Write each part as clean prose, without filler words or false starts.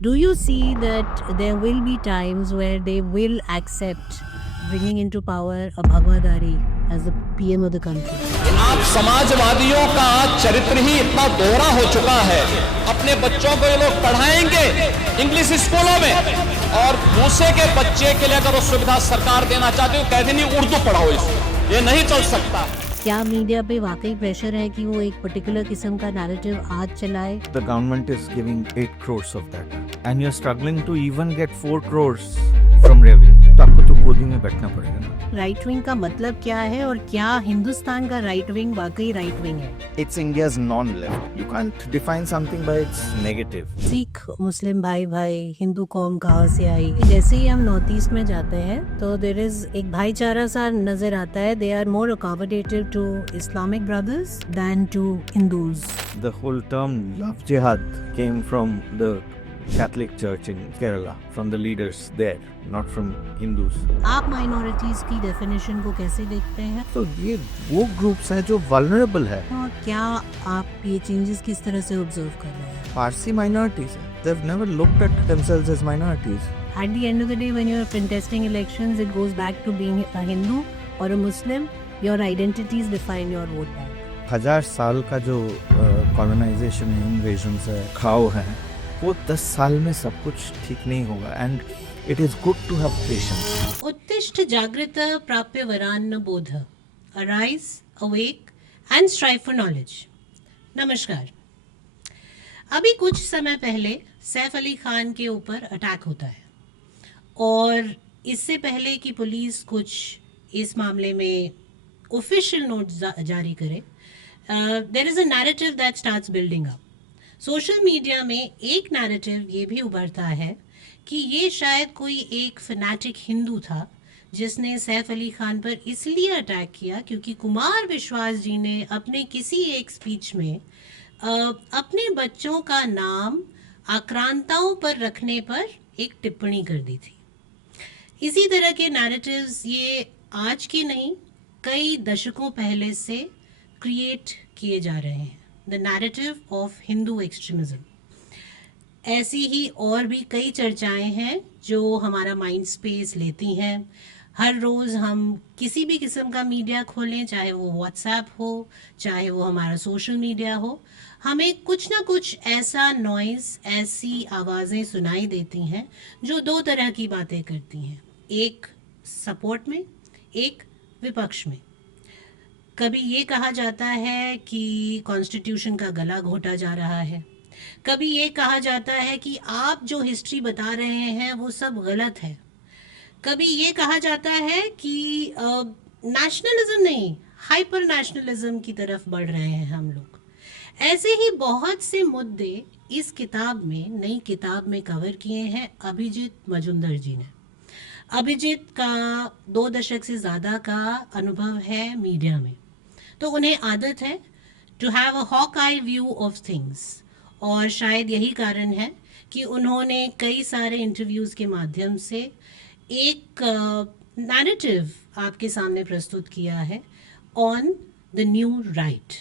Do you see that there will be times where they will accept bringing into power a Bhagwadari as the PM of the country? आप समाजवादियों का चरित्र ही इतना दोहरा हो चुका है, अपने बच्चों को ये लोग पढ़ाएंगे इंग्लिश स्कूलों में और दूसरे के बच्चे के लिए अगर वो सुविधा सरकार देना चाहती है कह देनी उर्दू पढ़ाओ, इसको ये नहीं चल सकता। क्या मीडिया पे वाकई प्रेशर है कि वो एक पर्टिकुलर किस्म का नैरेटिव आज चलाए? The government is giving 8 crores of that and you're struggling to even get 4 crores from revenue. तो आपको तो गोदी में बैठना पड़ेगा ना। राइट विंग का मतलब क्या है और क्या हिंदुस्तान का राइट विंग वाकई राइट विंग है? It's India's non-left. You can't define something by its negative. Sikh मुस्लिम भाई भाई हिंदू कौम कहाँ से आई? जैसे ही हम नॉर्थ ईस्ट में जाते हैं तो देयर इज एक भाईचारा सा नजर आता है। They are more accommodative to Islamic brothers than to Hindus. The whole term love jihad came from the Catholic Church in Kerala, from the leaders there, not from Hindus. आप माइनॉरिटीज की डेफिनेशन को कैसे देखते हैं? तो ये वो ग्रुप्स हैं जो vulnerable है। और क्या आप ये चेंजेस किस तरह से ऑब्जर्व कर रहे हैं? Parsi minorities हैं। They've never looked at themselves as minorities. At the end of the day, when you're contesting elections, it goes back to being a Hindu or a Muslim. Your identities define your vote bank. 1000 साल का जो कॉलोनाइजेशन है, इन्वेजन है, खाओ है, वो 10 साल में सब कुछ ठीक नहीं होगा and it is good to have patience. उत्तिष्ठ जागृत प्राप्य वरान्न बोध, arise awake and strive for knowledge. नमस्कार। अभी कुछ समय पहले सैफ अली खान के ऊपर अटैक होता है और इससे पहले कि पुलिस कुछ इस मामले में ऑफिशियल नोट जारी करे, there is a narrative that starts building up. Social media में एक नैरेटिव ये भी उभरता है कि ये शायद कोई एक फैनेटिक हिंदू था जिसने सैफ अली खान पर इसलिए अटैक किया क्योंकि कुमार विश्वास जी ने अपने किसी एक स्पीच में अपने बच्चों का नाम आक्रांताओं पर रखने पर एक टिप्पणी कर दी थी। इसी तरह के नैरेटिव्स ये आज की नहीं, कई दशकों पहले से क्रिएट किए जा रहे हैं। द नैरेटिव ऑफ हिंदू एक्सट्रीमिज्म। ऐसी ही और भी कई चर्चाएं हैं जो हमारा माइंड स्पेस लेती हैं। हर रोज़ हम किसी भी किस्म का मीडिया खोलें, चाहे वो व्हाट्सएप हो, चाहे वो हमारा सोशल मीडिया हो, हमें कुछ ना कुछ ऐसा नॉइज़, ऐसी आवाज़ें सुनाई देती हैं जो दो तरह की बातें करती हैं, एक सपोर्ट में, एक विपक्ष में। कभी ये कहा जाता है कि कॉन्स्टिट्यूशन का गला घोटा जा रहा है, कभी ये कहा जाता है कि आप जो हिस्ट्री बता रहे हैं वो सब गलत है, कभी ये कहा जाता है कि नेशनलिज्म नहीं, हाइपर नेशनलिज्म की तरफ बढ़ रहे हैं हम लोग। ऐसे ही बहुत से मुद्दे इस किताब में, नई किताब में कवर किए हैं अभिजीत मजुमदार जी ने। अभिजीत का 2 दशक से ज़्यादा का अनुभव है मीडिया में, तो उन्हें आदत है to have a hawk eye view of things, और शायद यही कारण है कि उन्होंने कई सारे इंटरव्यूज़ के माध्यम से एक नैरेटिव आपके सामने प्रस्तुत किया है ऑन द न्यू राइट।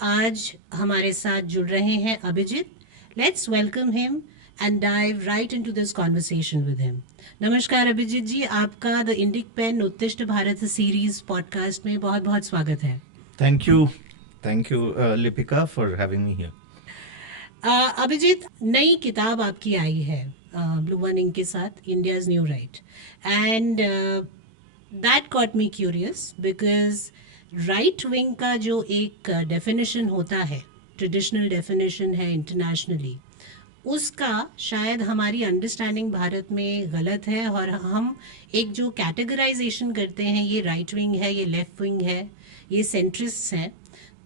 आज हमारे साथ जुड़ रहे हैं Abhijit. Let's welcome him and dive right into this conversation with him. नमस्कार अभिजीत जी, आपका द इंडिक पेन उत्तिष्ठ भारत सीरीज पॉडकास्ट में बहुत बहुत स्वागत है। Thank you Lipika for having me here. Abhijit, नई किताब आपकी आई है ब्लू वन इंक के साथ, India's new right, and that got me curious because right wing का जो एक डेफिनेशन होता है, ट्रेडिशनल डेफिनेशन है इंटरनेशनली, उसका शायद हमारी अंडरस्टैंडिंग भारत में गलत है और हम एक जो कैटेगराइजेशन करते हैं, ये राइट विंग है, ये लेफ्ट विंग है, ये सेंट्रिस्ट हैं।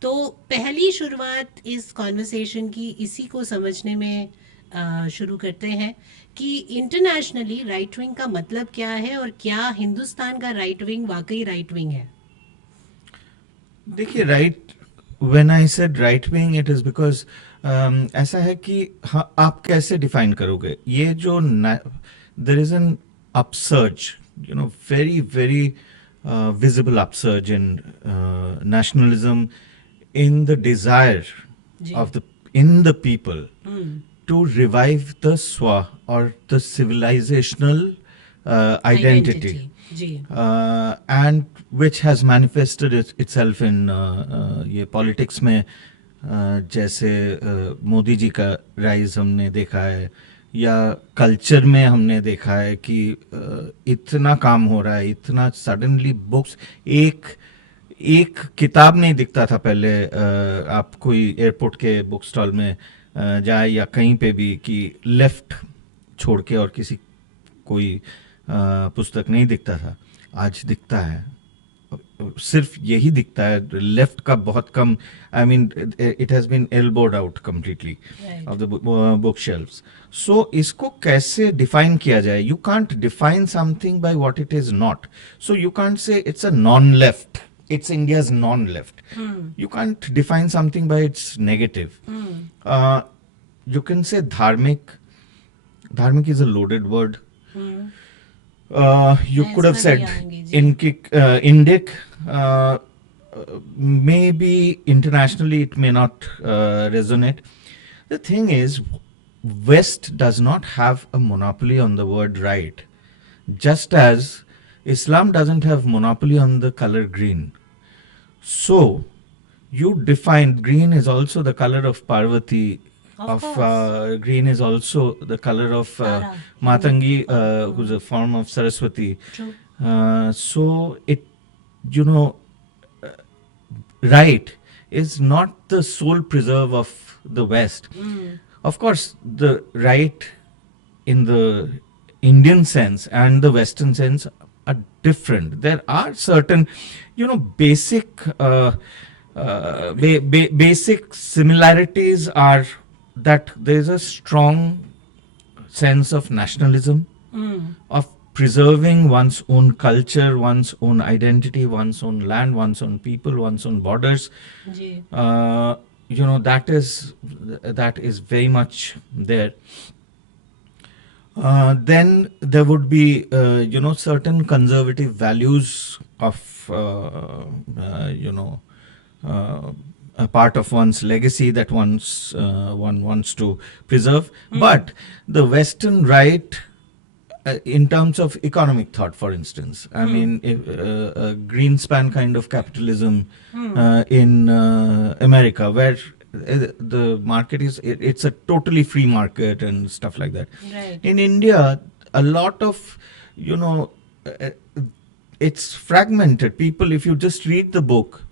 तो पहली शुरुआत इस कॉन्वर्सेशन की इसी को समझने में शुरू करते हैं कि इंटरनेशनली राइट विंग का मतलब क्या है और क्या हिंदुस्तान का राइट विंग वाकई राइट विंग है? देखिए, when I said right wing, it is because ऐसा है कि हाँ, आप कैसे डिफाइन करोगे ये जो there is an upsurge, you know, very very visible upsurge in nationalism, in the desire of the people to revive the swa or the civilizational identity. जी And which has manifested itself in ये politics में जैसे मोदी जी का राइज हमने देखा है, या कल्चर में हमने देखा है कि इतना काम हो रहा है, इतना सडनली बुक्स, एक किताब नहीं दिखता था पहले आप कोई एयरपोर्ट के बुक स्टॉल में जाए या कहीं पे भी कि लेफ्ट छोड़ के और किसी कोई पुस्तक नहीं दिखता था. आज दिखता है, सिर्फ यही दिखता है, लेफ्ट का बहुत कम. I mean it has been elbowed out completely of the book shelves. So इसको कैसे डिफाइन किया जाए? You can't define something by what it is not. So you can't say it's a non left, it's India's non-left. You can't define something by its negative. You can say dharmic. Dharmic is a loaded word. You could have said Indic. Maybe internationally it may not resonate. The thing is, West does not have a monopoly on the word right, just as Islam doesn't have monopoly on the color green. So you define green is also the color of Parvati. Green is also the color of Matangi, who's a form of Saraswati. True. So it, you know, right is not the sole preserve of the West. Of course, the right in the Indian sense and the Western sense are different. There are certain, you know, basic basic similarities are that there is a strong sense of nationalism, of preserving one's own culture, one's own identity, one's own land, one's own people, one's own borders. जी You know, that is very much there. Then there would be, you know, certain conservative values of, you know, a part of one's legacy that one wants to preserve. But the Western right, in terms of economic thought, for instance, I mean, a Greenspan kind of capitalism in America, where the market is, it's a totally free market and stuff like that. Right. In India, a lot of, you know, it's fragmented. People, if you just read the book,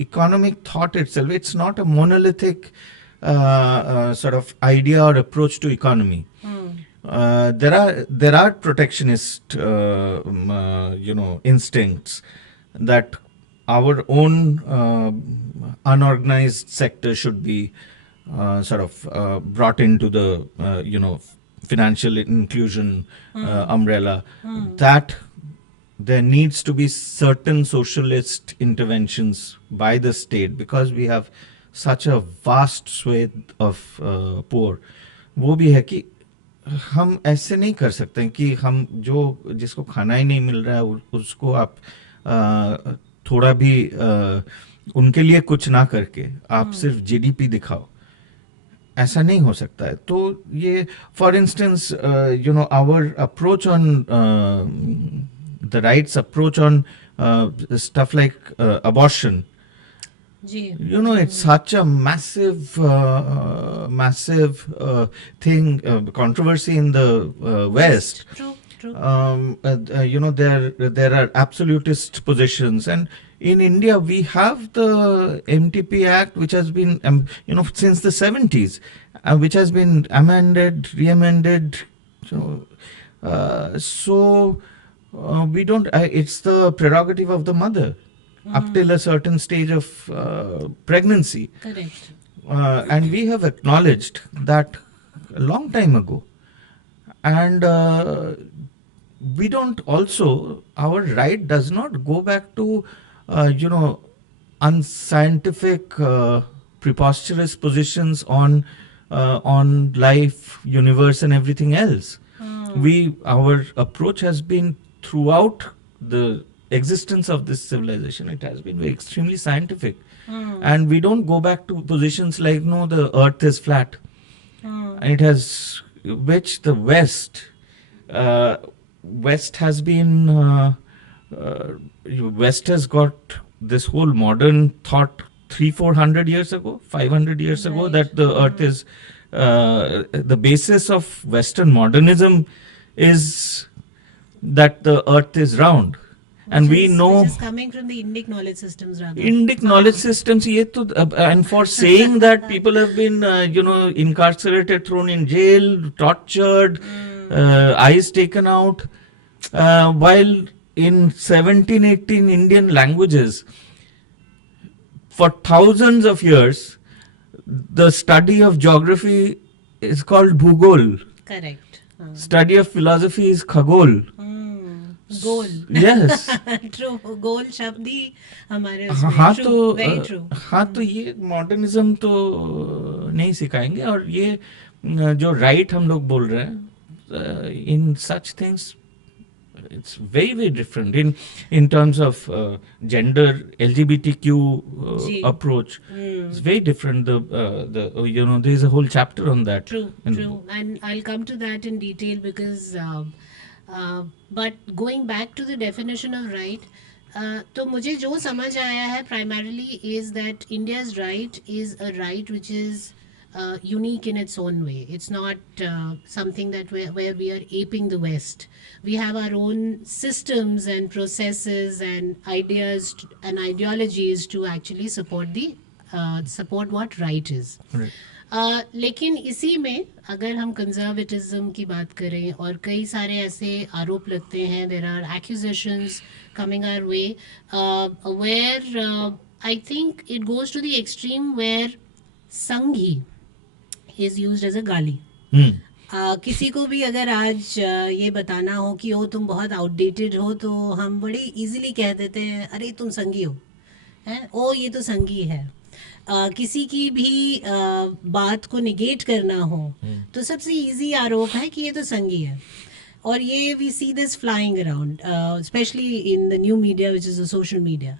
economic thought itself, it's not a monolithic sort of idea or approach to economy. There are protectionist, you know, instincts that our own unorganized sector should be sort of brought into the, you know, financial inclusion umbrella. That there needs to be certain socialist interventions by the state, because we have such a vast swathe of poor. वो भी है कि हम ऐसे नहीं कर सकते हैं कि हम जिसको खाना ही नहीं मिल रहा है उसको आप थोड़ा भी उनके लिए कुछ ना करके आप सिर्फ जीडीपी दिखाओ. ऐसा नहीं हो सकता है. तो ये for instance, you know, our approach on the rights approach on stuff like abortion, you know, it's such a massive thing, controversy in the West. True. You know, there are absolutist positions, and in India we have the MTP Act, which has been you know, since the 70s, which has been amended, re-amended. So we don't, it's the prerogative of the mother up till a certain stage of pregnancy. Correct. And we have acknowledged that a long time ago. And we don't also, our right does not go back to, you know, unscientific, preposterous positions on life, universe and everything else. Our approach has been throughout the existence of this civilization, it has been very extremely scientific. And we don't go back to positions like, no, the earth is flat. and it has, which the West has been, West has got this whole modern thought 300-400 years ago, 500 years ago, Right. that the earth is, the basis of Western modernism is that the earth is round. And we know which is coming from the Indic knowledge systems rather. Indic knowledge systems, ye to, and for saying that people have been, incarcerated, thrown in jail, tortured, eyes taken out, while in 17-18 Indian languages, for thousands of years, the study of geography is called Bhugol. Correct. Study of philosophy is Khagol. गोल Yes. True गोल शब्द ही हमारे हाँ उसमें तो very true हाँ तो ये मॉडर्निज्म तो नहीं सिखाएंगे, और ये जो राइट हम लोग बोल रहे हैं, in such things it's very different in terms of gender, LGBTQ जी. approach. It's very different. The there is a whole chapter on that. True, in- true. And I'll come to that in detail because, but going back to the definition of right, तो मुझे जो समझ आया है primarily is that India's right is a right which is unique in its own way. It's not something that where we are aping the West. We have our own systems and processes and ideas and ideologies to actually support what right is. Right. लेकिन इसी में अगर हम कंजर्वेटिज्म की बात करें और कई सारे ऐसे आरोप लगते हैं, there are accusations coming our way where I think it goes to the extreme where Sanghi is used as a gaali. किसी को भी अगर आज ये बताना हो कि ओ तुम बहुत आउटडेटेड हो, तो हम बड़े इजीली कह देते हैं अरे तुम संघी हो, हैं, ओ ये तो संघी है. किसी की भी बात को निगेट करना हो तो सबसे इजी आरोप है कि ये तो संघी है. और ये we see this flying around specially in the new media which is the social media.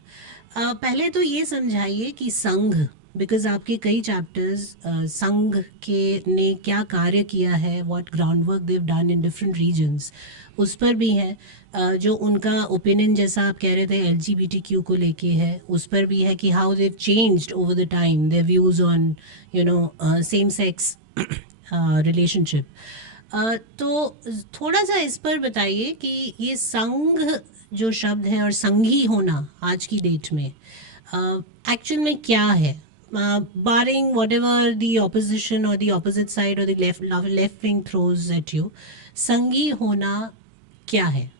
पहले तो ये समझाइए कि संघ, बिकॉज आपके कई चैप्टर्स संघ के ने क्या कार्य किया है, what ground work they done in different regions, उस पर भी है. जो उनका ओपिनियन जैसा आप कह रहे थे LGBTQ को लेके है, उस पर भी है कि how they changed over the time their views on same sex relationship. तो थोड़ा सा इस पर बताइए कि ये संघ जो शब्द है और संघी होना आज की डेट में एक्चुअल में क्या है, barring whatever the opposition or the opposite side or the left wing throws at you, संघी होना क्या है?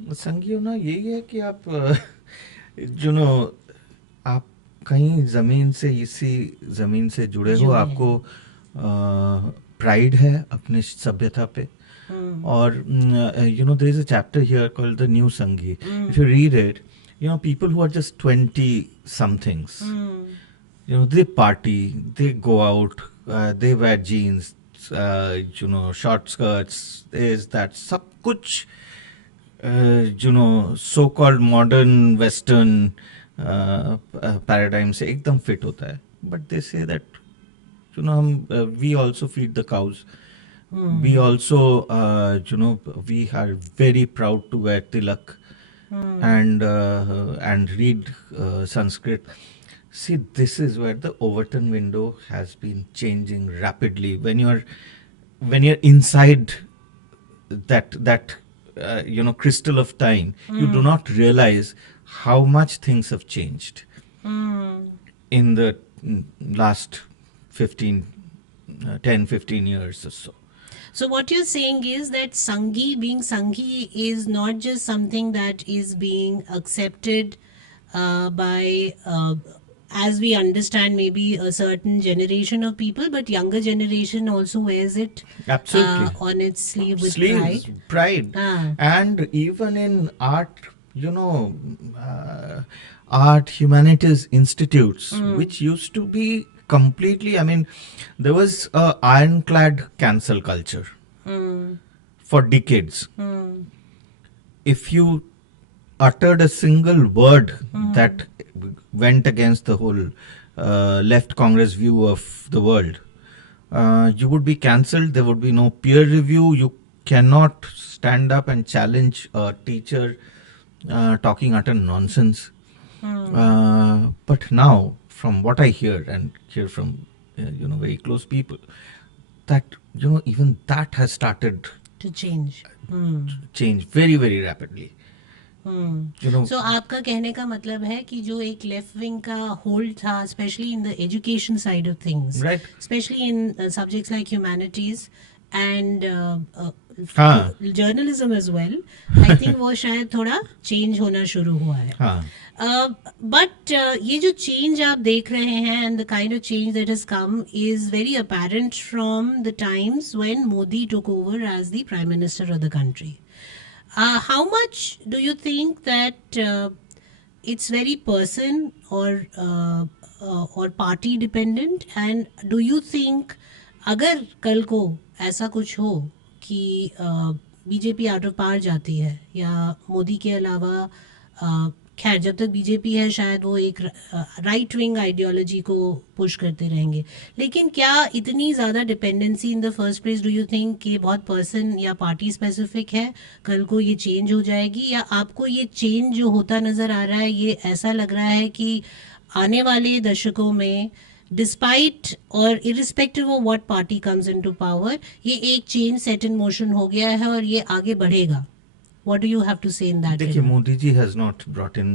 संघी होना यही है कि आप आप कहीं जमीन से, इसी जमीन से जुड़े हो, जुड़े हैं. आपको प्राइड है अपने सभ्यता पे. और there is a chapter here called the New Sanghi. If you read it, people who are just 20 somethings, they party, they go out, they wear jeans, short skirts, this, that, sab kuch, so-called modern Western paradigm se ekdam fit hota hai. But they say that, we also feed the cows. We also, we are very proud to wear tilak and read Sanskrit. See, this is where the Overton window has been changing rapidly. When you're inside that crystal of time, you do not realize how much things have changed in the last 10, 15 years or so. So what you're saying is that Sanghi, being Sanghi, is not just something that is being accepted by, as we understand, maybe a certain generation of people, but younger generation also wears it Absolutely. on its sleeve with Sleeves, pride. pride. And even in art, art, humanities institutes, which used to be completely, there was a ironclad cancel culture for decades. If you uttered a single word that went against the whole left Congress view of the world, you would be cancelled. There would be no peer review. You cannot stand up and challenge a teacher talking utter nonsense. But now, from what I hear and hear from very close people, that even that has started To change. to change very very rapidly. सो आपका कहने का मतलब है कि जो एक left wing का hold था specially in the education side of things, Right. Specially in subjects like humanities and हाँ. Journalism as well, I think वो शायद थोड़ा चेंज होना शुरू हुआ है. हाँ. बट ये जो चेंज आप देख रहे हैं and the kind of change that has come is very apparent from the times when Modi took over as the prime minister of the country. How much do you think that it's very person or party dependent, and do you think अगर कल को ऐसा कुछ हो कि BJP out of power जाती है या मोदी के अलावा खैर जब तक बीजेपी है शायद वो एक राइट विंग आइडियोलॉजी को पुश करते रहेंगे, लेकिन क्या इतनी ज़्यादा dependency in the first place do you think कि बहुत पर्सन या पार्टी स्पेसिफिक है, कल को ये चेंज हो जाएगी, या आपको ये चेंज जो होता नज़र आ रहा है ये ऐसा लग रहा है कि आने वाले दशकों में डिस्पाइट और irrespective of what party comes into power ये एक चेंज सेट इन मोशन हो गया है और ये आगे बढ़ेगा? What do you have to say in that? देखिए, Modi ji has not brought in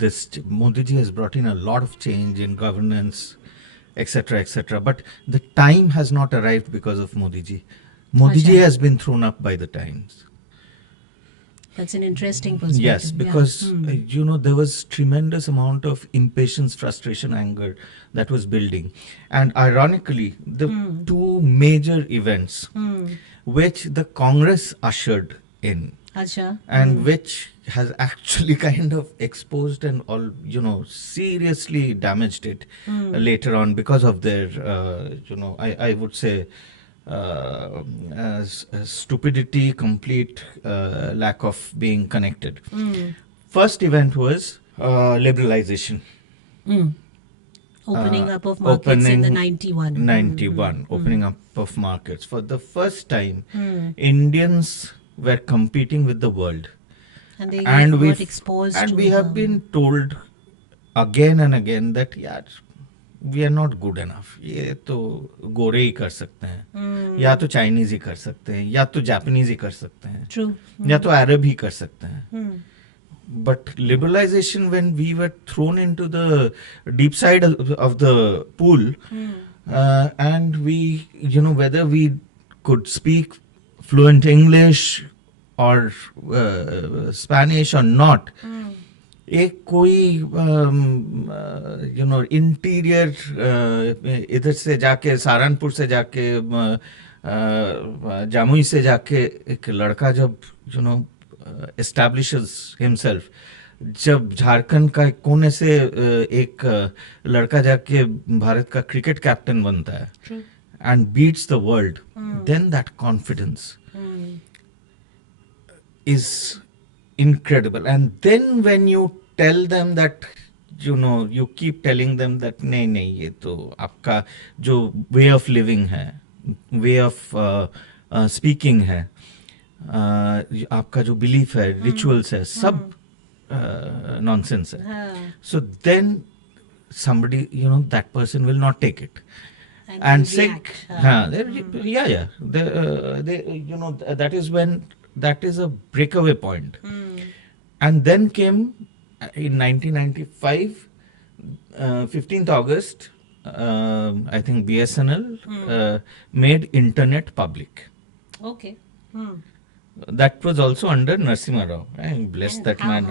this. Modi ji has brought in a lot of change in governance, etc., etc. But the time has not arrived because of Modi ji. Modi ji Acha. has been thrown up by the times. That's an interesting perspective. Yes, yeah. because there was tremendous amount of impatience, frustration, anger that was building, and ironically, the two major events which the Congress ushered in. Acha. And which has actually kind of exposed and all seriously damaged it later on because of their I would say stupidity, complete lack of being connected. First event was liberalization. Opening up of markets in the 91. Opening up of markets. For the first time, Indians were competing with the world. And they And got exposed and to we have been told again and again that we are not good enough. ये तो गोरे ही कर सकते हैं, या तो चाइनीज ही कर सकते हैं, या तो जापानीज ही कर सकते हैं, True. या तो अरब ही कर सकते हैं. But liberalization, when we were thrown into the deep side of the pool, and we, whether we could speak fluent English or Spanish or not, एक कोई इंटीरियर इधर से जाके सहारनपुर से जाके जामुई से जाके एक लड़का जब establishes himself, जब झारखंड का कोने से एक लड़का जाके भारत का क्रिकेट कैप्टन बनता है and beats the world, then that confidence is incredible. And then when you tell them that, you keep telling them that नहीं ये तो आपका जो way of living है, way of speaking है, आपका जो belief है, rituals है, सब nonsense है. So then somebody, that person will not take it. And say, that is when, that is a breakaway point. And then came in 1995, 15th August, I think BSNL made internet public. Okay. That was also under Narasimha Rao. Bless And that man.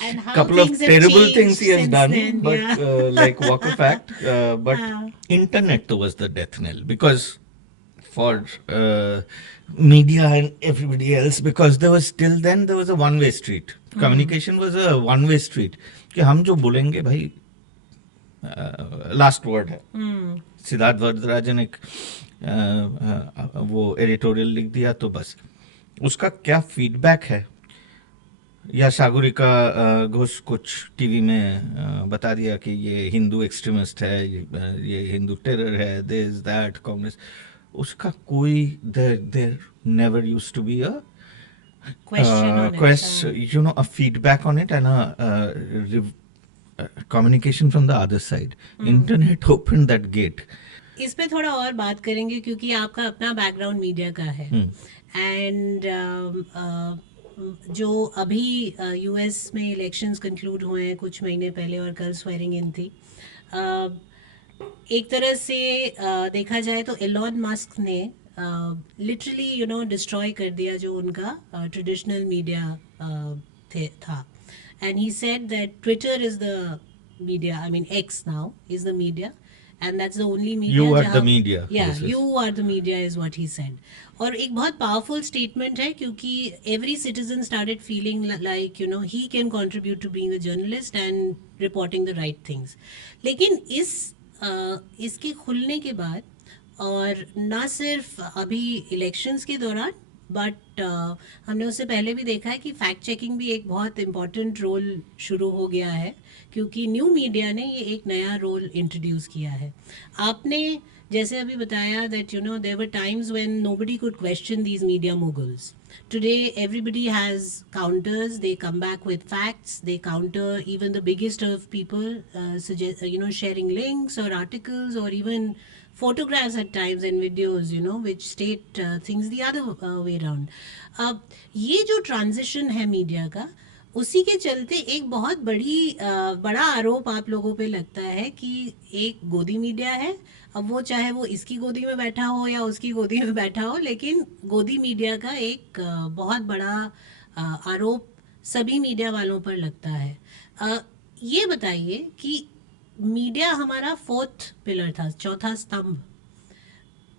And how Couple of things have terrible changed things he has since done, then, but yeah. like walk of fact. But internet was the death knell, because for media and everybody else, because there was till then there was a one-way street. Communication was a one-way street. कि हम जो बोलेंगे भाई last word है. सिद्धार्थ वरदराजन एक वो एडिटोरियल लिख दिया तो बस उसका क्या फीडबैक है या सागरिका घोष कुछ टीवी में बता दिया कि ये हिंदू एक्सट्रीमिस्ट है, ये हिंदू टेरर है, दिस दैट कम्युनिस्ट, उसका कोई there never used to be a Question on it, question, you know, a feedback on it and a communication from the other side. Internet opened that gate. इस पे थोड़ा और बात करेंगे क्योंकि आपका अपना बैकग्राउंड मीडिया का है एंड जो अभी यूएस में इलेक्शंस कंक्लूड हुए हैं कुछ महीने पहले और कल स्वेरिंग इन थी, एक तरह से देखा जाए तो एलॉन मस्क ने लिटरली डिस्ट्रॉय कर दिया जो उनका ट्रेडिशनल मीडिया था and he said that Twitter is the media, I mean x now is the media and that's the only media. You are the media. Yeah, you are the media is what he said. और एक बहुत powerful statement है क्योंकि every citizen started feeling like he can contribute to being a journalist and reporting the right things. लेकिन इसके खुलने के बाद और ना सिर्फ अभी इलेक्शंस के दौरान बट हमने उससे पहले भी देखा है कि फैक्ट चेकिंग भी एक बहुत इम्पॉर्टेंट रोल शुरू हो गया है क्योंकि न्यू मीडिया ने ये एक नया रोल इंट्रोड्यूस किया है. आपने जैसे अभी बताया that there were times when nobody could question these media moguls. Today everybody has counters, they come back with facts, they counter even the biggest of people sharing links or articles or even photographs at times and videos which state things the other way around. अब ये जो ट्रांजिशन है मीडिया का, उसी के चलते एक बहुत बड़ा आरोप आप लोगों पे लगता है कि एक गोदी मीडिया है. अब वो चाहे वो इसकी गोदी में बैठा हो या उसकी गोदी में बैठा हो, लेकिन गोदी मीडिया का एक बहुत बड़ा आरोप सभी मीडिया वालों पर लगता है. ये बताइए कि मीडिया हमारा फोर्थ पिलर था, चौथा स्तंभ.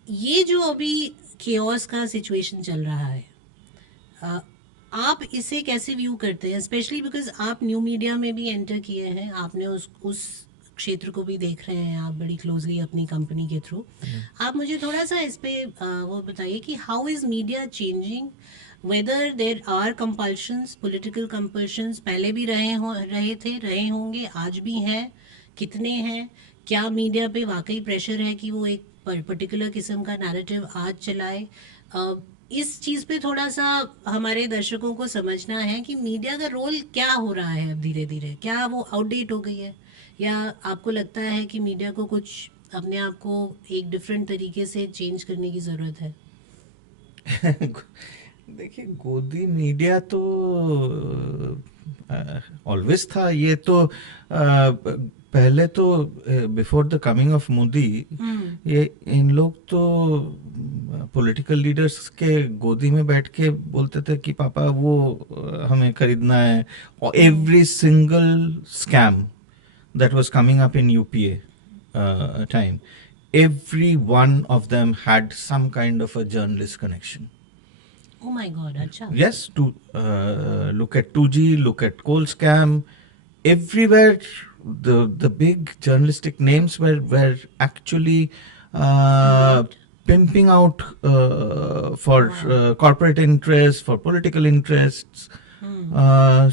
ये जो अभी केओस का सिचुएशन चल रहा है, आप इसे कैसे व्यू करते हैं, स्पेशली बिकॉज आप न्यू मीडिया में भी एंटर किए हैं, आपने उस क्षेत्र को भी देख रहे हैं आप बड़ी क्लोजली अपनी कंपनी के थ्रू. आप मुझे थोड़ा सा इस पे वो बताइए कि how is media changing, whether there are compulsions, political compulsions पहले भी रहे होंगे, आज भी हैं, कितने हैं, क्या मीडिया पे वाकई प्रेशर है कि वो एक पर्टिकुलर किस्म का नैरेटिव आज चलाए. इस चीज़ पे थोड़ा सा हमारे दर्शकों को समझना है कि मीडिया का रोल क्या हो रहा है अब धीरे धीरे. क्या वो आउटडेट हो गई है या आपको लगता है कि मीडिया को कुछ अपने आप को एक डिफरेंट तरीके से चेंज करने की ज़रूरत है? देखिए, गोदी मीडिया तो ऑलवेज था. ये तो पहले तो before the coming of Modi ये इन लोग तो पॉलिटिकल लीडर्स के गोदी में बैठ के बोलते थे कि पापा वो हमें खरीदना है. Every single scam that was coming up in UPA time, every one of them had some kind of a journalist connection. Oh my God, acha. Yes, to look at 2G, look at coal scam, everywhere the big journalistic names were actually pimping out for corporate interests, for political interests.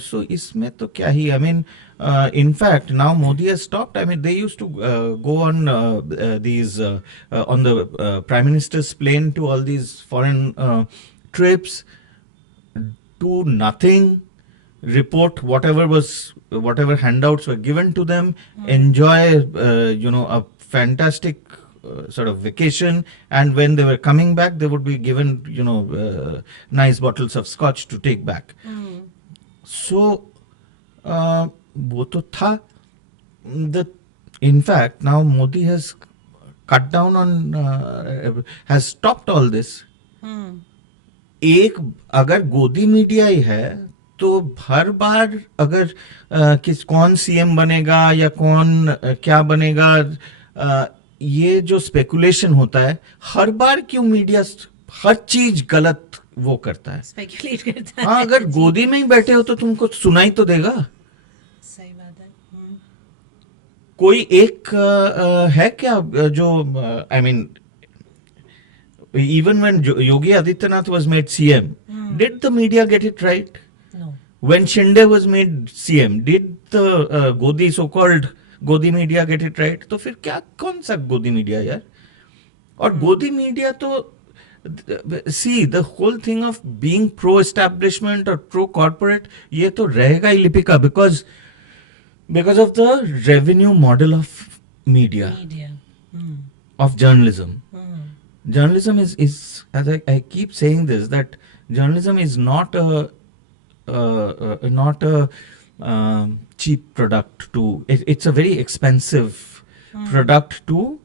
So इसमें तो क्या ही, I mean, in fact now Modi has stopped. I mean, they used to go on these on the Prime Minister's plane to all these foreign trips, do nothing, report whatever handouts were given to them, enjoy a fantastic sort of vacation, and when they were coming back they would be given nice bottles of scotch to take back. So वो तो था. In fact now Modi has cut down on has stopped all this. एक अगर गोदी मीडिया ही है तो हर बार अगर कौन सीएम बनेगा या कौन क्या बनेगा, ये जो स्पेकुलेशन होता है हर बार, क्यों मीडिया हर चीज गलत वो करता है, स्पेकुलेट करता है. हाँ, अगर गोदी में ही बैठे हो तो तुमको सुनाई तो देगा. सही बात है. कोई एक है क्या जो, I mean, even when Yogi Adityanath was made CM, did the media get it right? No. when Shinde was made CM, did the Godi so-called Godi media get it right? तो फिर क्या कौन सा Godi media यार? और Godi media तो see the whole thing of being pro-establishment or pro-corporate ये तो रहेगा ही Lipika because of the revenue model of media, Media. Hmm. of journalism. Hmm. Journalism is as I keep saying this, that journalism is not a cheap product to it's a very expensive product to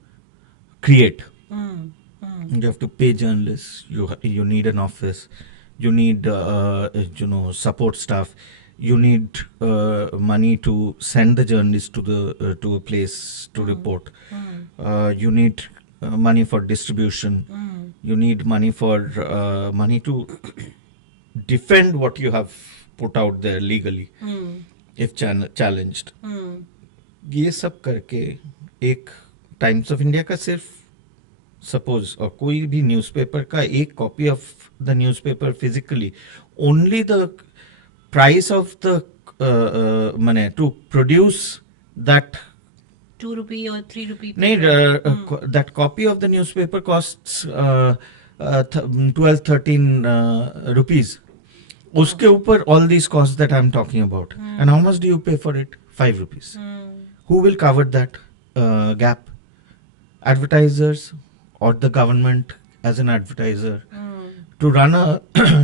create. Hmm. Hmm. You have to pay journalists, you need an office, you need support staff, you need money to send the journalist to a place to report. You need money for distribution. You need money for money to defend what you have put out there legally if challenged. ये सब करके एक times of India का सिर्फ सपोज और कोई भी न्यूज़पेपर का एक copy of the newspaper physically only the price of the माने टू प्रोड्यूस दैट ₹2 or ₹3 नहीं that copy of the newspaper costs 12-13 rupees. उसके ऊपर all these costs that I'm talking about. And how much do you pay for it? 5 rupees. Who will cover that gap? Advertisers or the government as an advertiser to run a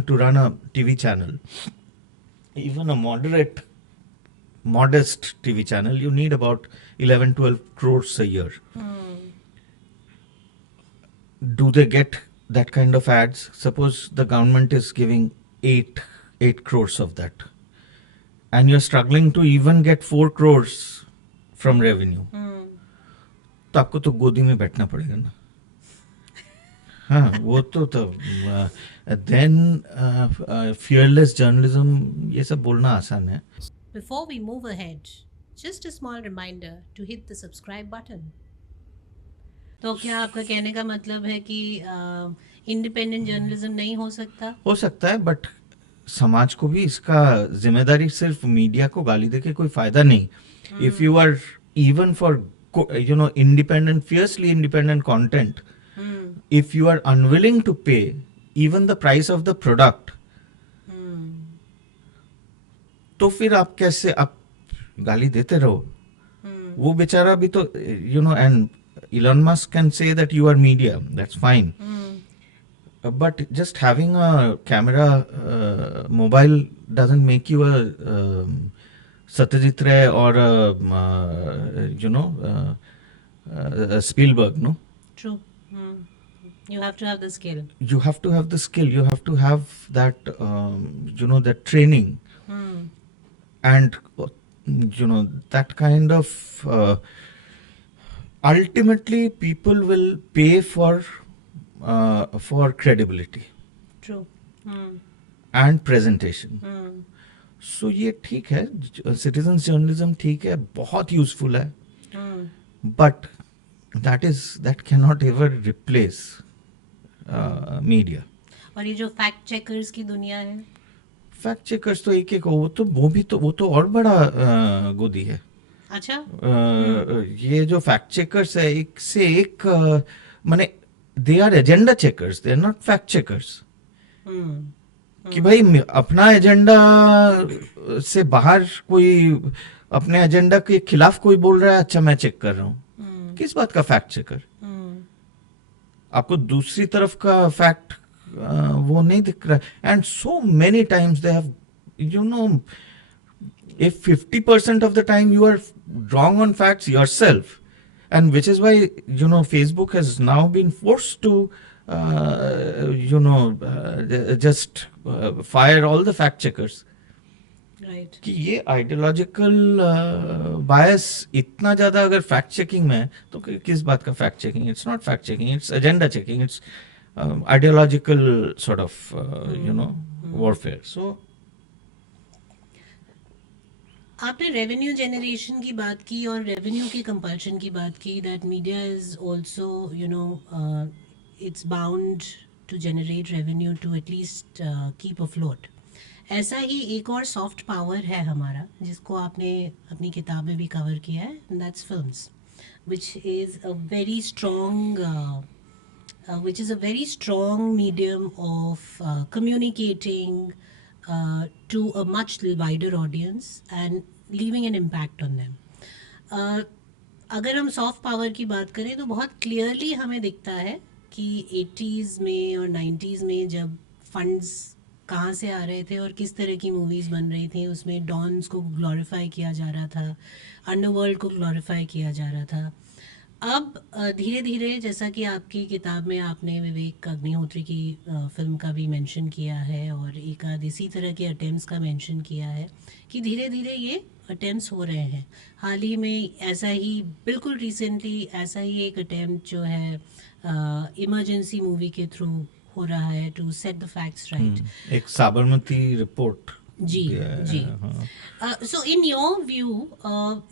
to run a TV channel, even a modest TV channel, you need about 11-12 crores a year. Do they get that kind of ads? Suppose the government is giving 8 crores of that, and you're struggling to even get 4 crores from revenue. तो आपको तो गोदी में बैठना पड़ेगा ना. हाँ, वो तो then fearless journalism ये सब बोलना आसान है. Before we move ahead, just a small reminder to hit the subscribe button. तो क्या आपका कहने का मतलब है कि इंडिपेंडेंट जर्नलिज्म नहीं हो सकता? हो सकता है, बट समाज को भी इसका जिम्मेदारी सिर्फ मीडिया को गाली देके कोई फायदा नहीं. If you are even for independent, fiercely independent content, if you are unwilling to pay even the price of the product, तो फिर आप कैसे आप गाली देते रहो. वो बेचारा भी तो and Elon Musk can say that you are media, that's fine. But just having a camera mobile doesn't make you a Satyajit Ray or a Spielberg, no? True. You have to have the skill. You have to have the skill. You have to have that, that training, and that kind of. Ultimately, people will pay for credibility. True. And presentation. So ये ठीक है, citizens journalism ठीक है, बहुत useful है, but that cannot ever replace media. और ये जो फैक्ट चेकर्स की दुनिया है, फैक्ट चेकर्स तो एक वो तो और बड़ा गोदी है. अच्छा. ये जो फैक्ट चेकर्स है, एक से एक माने they are agenda checkers, they are not fact checkers. कि भाई अपना एजेंडा से बाहर कोई अपने एजेंडा के खिलाफ कोई बोल रहा है, अच्छा मैं चेक कर रहा हूँ. किस बात का फैक्ट चेकर? आपको दूसरी तरफ का फैक्ट वो नहीं दिख रहा. And so many times they have if 50% of the time you are wrong on facts yourself, and which is why Facebook has now been forced to just fire all the fact checkers. Right. कि ये आइडियोलॉजिकल बायस इतना ज्यादा अगर fact checking में है, तो किस बात का fact checking? It's not fact checking, it's agenda checking, it's ideological sort of warfare. So आपने रेवेन्यू जनरेशन की बात की और रेवेन्यू की कंपल्शन की बात की, that media is also it's bound to generate revenue to at least keep afloat. ऐसा ही एक और सॉफ्ट पावर है हमारा, जिसको आपने अपनी किताब में भी कवर किया है, and that's films, which is a very strong which is a very strong medium of communicating to a much wider audience and leaving an impact on them. अगर हम सॉफ्ट पावर की बात करें तो बहुत क्लियरली हमें दिखता है कि 80s में और 90s में जब फंड्स कहाँ से आ रहे थे और किस तरह की मूवीज़ बन रही थी, उसमें डॉन्स को ग्लोरीफाई किया जा रहा था, अंडरवर्ल्ड को ग्लोरीफाई किया जा रहा था. अब धीरे धीरे, जैसा कि आपकी किताब में आपने विवेक अग्निहोत्री की फिल्म का भी मेंशन किया है और एक आध इसी तरह के अटेम्प्ट्स का मेंशन किया है, कि धीरे धीरे ये अटेम्प्ट्स हो रहे हैं. हाल ही में ऐसा ही, बिल्कुल रिसेंटली ऐसा ही एक अटेम्प्ट जो है इमरजेंसी मूवी के थ्रू हो रहा है, to set the facts right. एक साबरमती रिपोर्ट. जी जी. सो इन योर व्यू,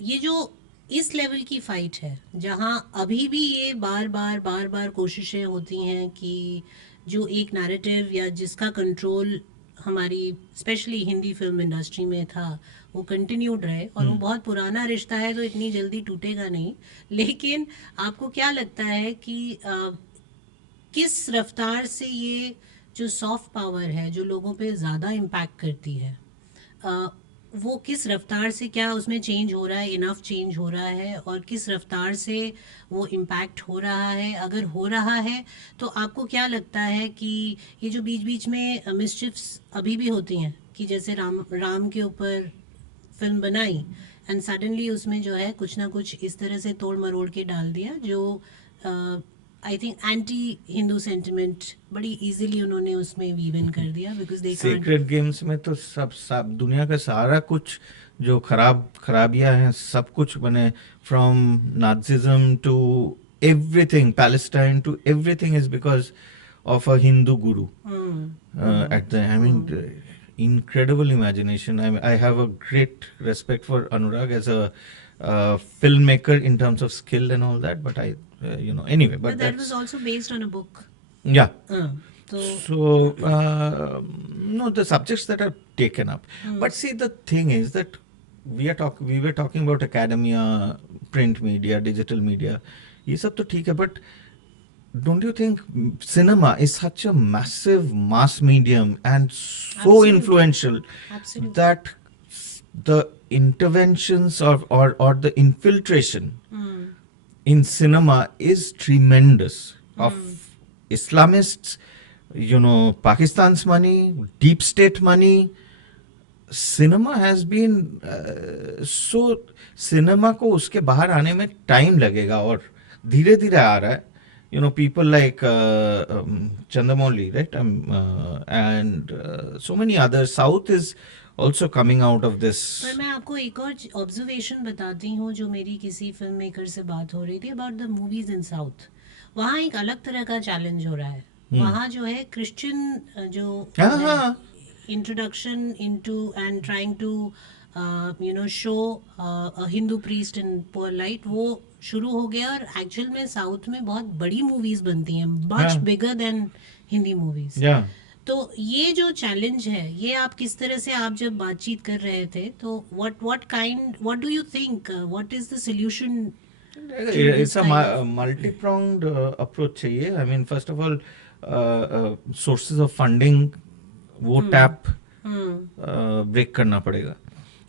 ये जो इस लेवल की फाइट है, जहां अभी भी ये बार बार कोशिशें होती हैं कि जो एक नैरेटिव या जिसका कंट्रोल हमारी स्पेशली हिंदी फिल्म इंडस्ट्री में था वो कंटिन्यूड रहे, और वो बहुत पुराना रिश्ता है तो इतनी जल्दी टूटेगा नहीं. लेकिन आपको क्या लगता है कि किस रफ्तार से ये जो सॉफ्ट पावर है, जो लोगों पे ज़्यादा इम्पैक्ट करती है, वो किस रफ्तार से, क्या उसमें चेंज हो रहा है, इनफ चेंज हो रहा है, और किस रफ्तार से वो इम्पैक्ट हो रहा है? अगर हो रहा है तो आपको क्या लगता है कि ये जो बीच बीच में मिसचिफ्स अभी भी होती हैं, कि जैसे राम के ऊपर फिल्म बनाई एंड सडनली उसमें जो है कुछ ना कुछ इस तरह से तोड़ मरोड़ के डाल दिया जो आई थिंक एंटी हिंदू सेंटिमेंट बड़ी इजीली उन्होंने उसमें वीव इन कर दिया, बिकॉज दे सीक्रेट गेम्स में तो सब दुनिया का सारा कुछ जो खराबियां हैं, सब कुछ बने, from Nazism to everything, Palestine to everything is because of a Hindu guru. At the, I mean, incredible imagination. I have a great respect for Anurag as a filmmaker in terms of skill and all that, but anyway. But that was also based on a book. Yeah. So no, the subjects that are taken up. But see, the thing is that we were talking about academia, print media, digital media. ये सब तो ठीक है, but don't you think cinema is such a massive mass medium and so Absolutely. influential Absolutely. that the interventions or the infiltration in cinema is tremendous, of Islamists, Pakistan's money, deep state money. Cinema has been so cinema को उसके बाहर आने में टाइम लगेगा और धीरे धीरे आ रहा है. People like Chandramouli, right? And so many others. South is also coming out of this. पर मैं आपको एक और ऑब्जर्वेशन बताती हूँ जो मेरी किसी फिल्म मेकर से बात हो रही थी अबाउट द मूवीज इन साउथ. वहाँ एक अलग तरह का चैलेंज हो रहा है. वहाँ जो है क्रिश्चियन जो introduction into and trying to show a Hindu priest in poor light, वो शुरू हो गया. और एक्चुअल में साउथ में बहुत बड़ी मूवीज बनती हैं, मच बिगर देन हिंदी मूवीज. तो ये जो चैलेंज है, ये आप किस तरह से, आप जब बातचीत कर रहे थे तो what do you think, what is the solution? It's a multi-pronged approach चाहिए. I mean, first of all, sources of funding वो टैप ब्रेक करना पड़ेगा.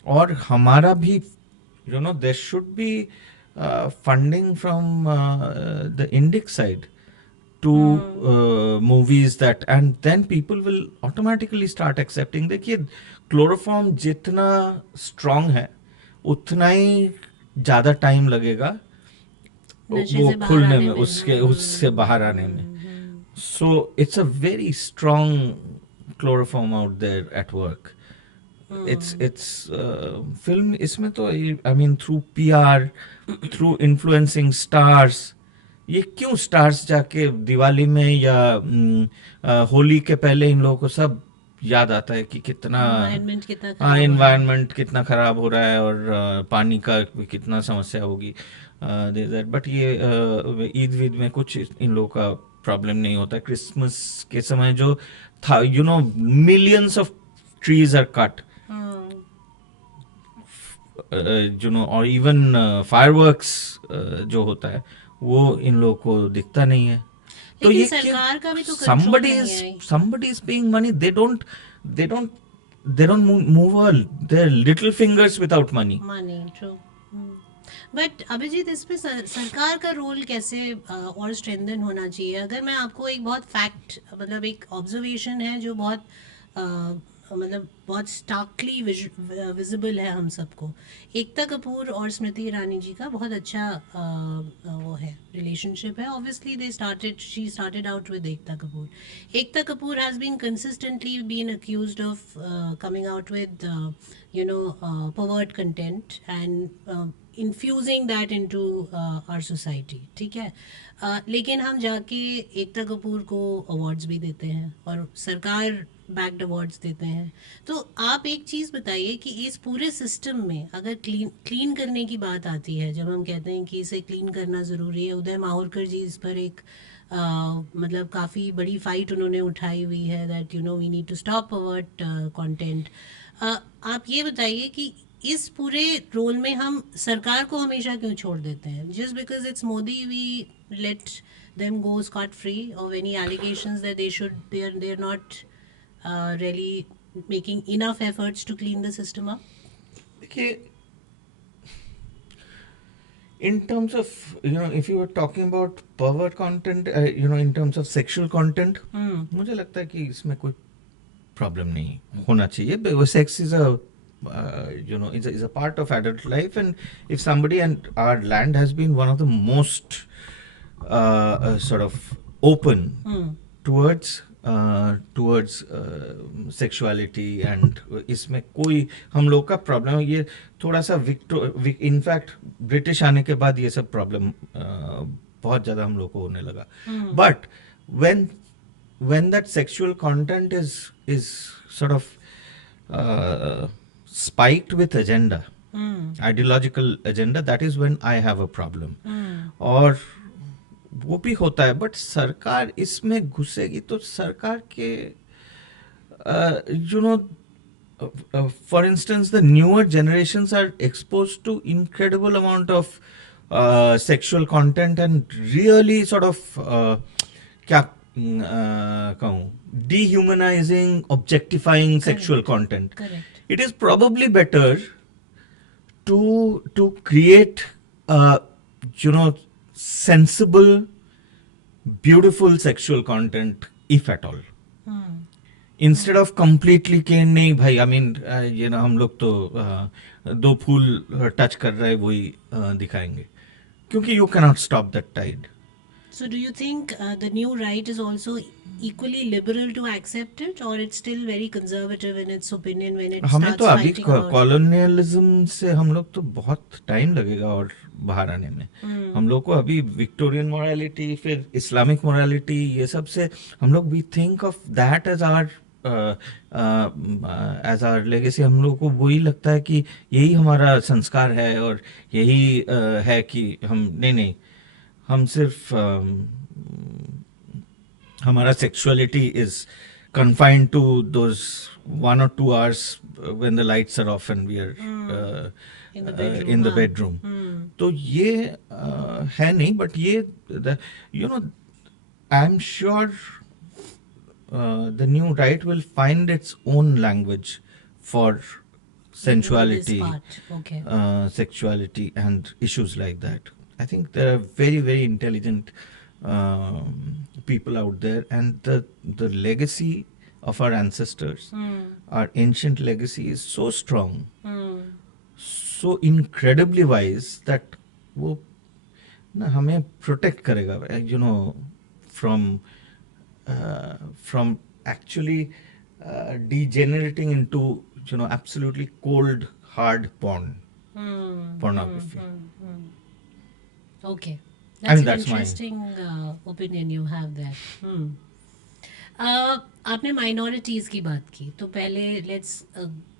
और हमारा भी there should be funding from the Indic side to movies that, and then people will automatically start accepting. देखिए, क्लोरोफॉर्म जितना स्ट्रांग है उतना ही ज्यादा टाइम लगेगा वो खुलने में, उससे बाहर आने में. So it's a very strong chloroform out there at work. It's film इसमें तो, I mean, through PR, through influencing stars. ये क्यों स्टार्स जाके दिवाली में या होली के पहले इन लोगों को सब याद आता है कि कितना एनवायरनमेंट कितना खराब हो रहा है और पानी का कितना समस्या होगी. बट ये ईद वीद में कुछ इन लोगों का प्रॉब्लम नहीं होता. क्रिसमस के समय जो था, millions of trees are cut, हम्म, और इवन फायरवर्क्स जो होता है वो इन लोगों को दिखता नहीं है. तो लेकिन ये सरकार का भी तो कंट्रोल somebody नहीं is है. somebody is paying money. They don't they don't move their little fingers without money. Money true. But Abhijit, इसमें सरकार का रोल कैसे और स्ट्रेंथन होना चाहिए? अगर मैं आपको एक बहुत फैक्ट, मतलब एक ऑब्जर्वेशन है जो बहुत मतलब बहुत स्टार्कली विजिबल है हम सबको. एकता कपूर और स्मृति ईरानी जी का बहुत अच्छा वो है, रिलेशनशिप है. Obviously she started out with Ekta Kapoor. Ekta Kapoor has been consistently been accused of coming out with pervert content and infusing that into our society. ठीक है. लेकिन हम जाके एकता कपूर को अवार्ड्स भी देते हैं और सरकार बैक्ड अवार्ड्स देते हैं. तो आप एक चीज़ बताइए कि इस पूरे सिस्टम में अगर क्लीन करने की बात आती है, जब हम कहते हैं कि इसे क्लीन करना ज़रूरी है, उदय माहुरकर जी इस पर एक मतलब काफ़ी बड़ी फाइट उन्होंने उठाई हुई है that we need to stop pervert content. आप ये बताइए कि इस पूरे रोल में हम सरकार को हमेशा क्यों छोड़ देते हैं? Just because it's Modi we let them go scot free और any allegations that they are not really making enough efforts to clean the system up? देखिए, in terms of if you were talking about pervert content, in terms of sexual content, मुझे लगता है कि इसमें कोई प्रॉब्लम नहीं होना चाहिए. Sex is is a part of adult life, and if somebody, and our land has been one of the most sort of open towards sexuality and इसमें कोई हम लोग का प्रॉब्लम. ये थोड़ा सा इनफैक्ट ब्रिटिश आने के बाद ये सब प्रॉब्लम बहुत ज़्यादा हम लोग को होने लगा. But when that sexual content is sort of spiked with agenda, ideological agenda, that is when I have a problem. और वो भी होता है. बट सरकार इसमें घुसेगी तो सरकार के for instance the newer generations are exposed to incredible amount of sexual content and really sort of क्या कहूँ, dehumanizing, objectifying sexual content. Correct. It is probably better to create sensible, beautiful sexual content, if at all. Instead of completely के नहीं भाई, I mean हम लोग तो दो फूल टच कर रहे हैं वही दिखाएंगे, क्योंकि you cannot stop that tide. So do you think the new right is also equally liberal to accept it, or it's still very conservative in its opinion when it हमें starts तो अभी fighting about? कॉलोनियलिज्म से हम लोग तो बहुत टाइम लगेगा और बाहर आने में. हम लोग को अभी विक्टोरियन मोरालिटी, फिर इस्लामिक मोरालिटी, ये सब से हम लोग we think of that as our legacy. हम लोग को वही लगता है कि यही हमारा संस्कार है और यही है कि हम नहीं हम सिर्फ हमारा sexuality is confined to those 1 or 2 hours when the lights are off and we are in the bedroom. तो ये है नहीं, but ये I'm sure the new right will find its own language for sensuality, Okay. Sexuality and issues like that. I think there are very, very intelligent people out there, and the legacy of our ancestors, our ancient legacy is so strong, so incredibly wise that वो ना हमें protect करेगा, from actually degenerating into absolutely cold hard pornography. Okay. I mean, That's an that's my- interesting opinion you have there. आपने minorities की बात की, तो पहले let's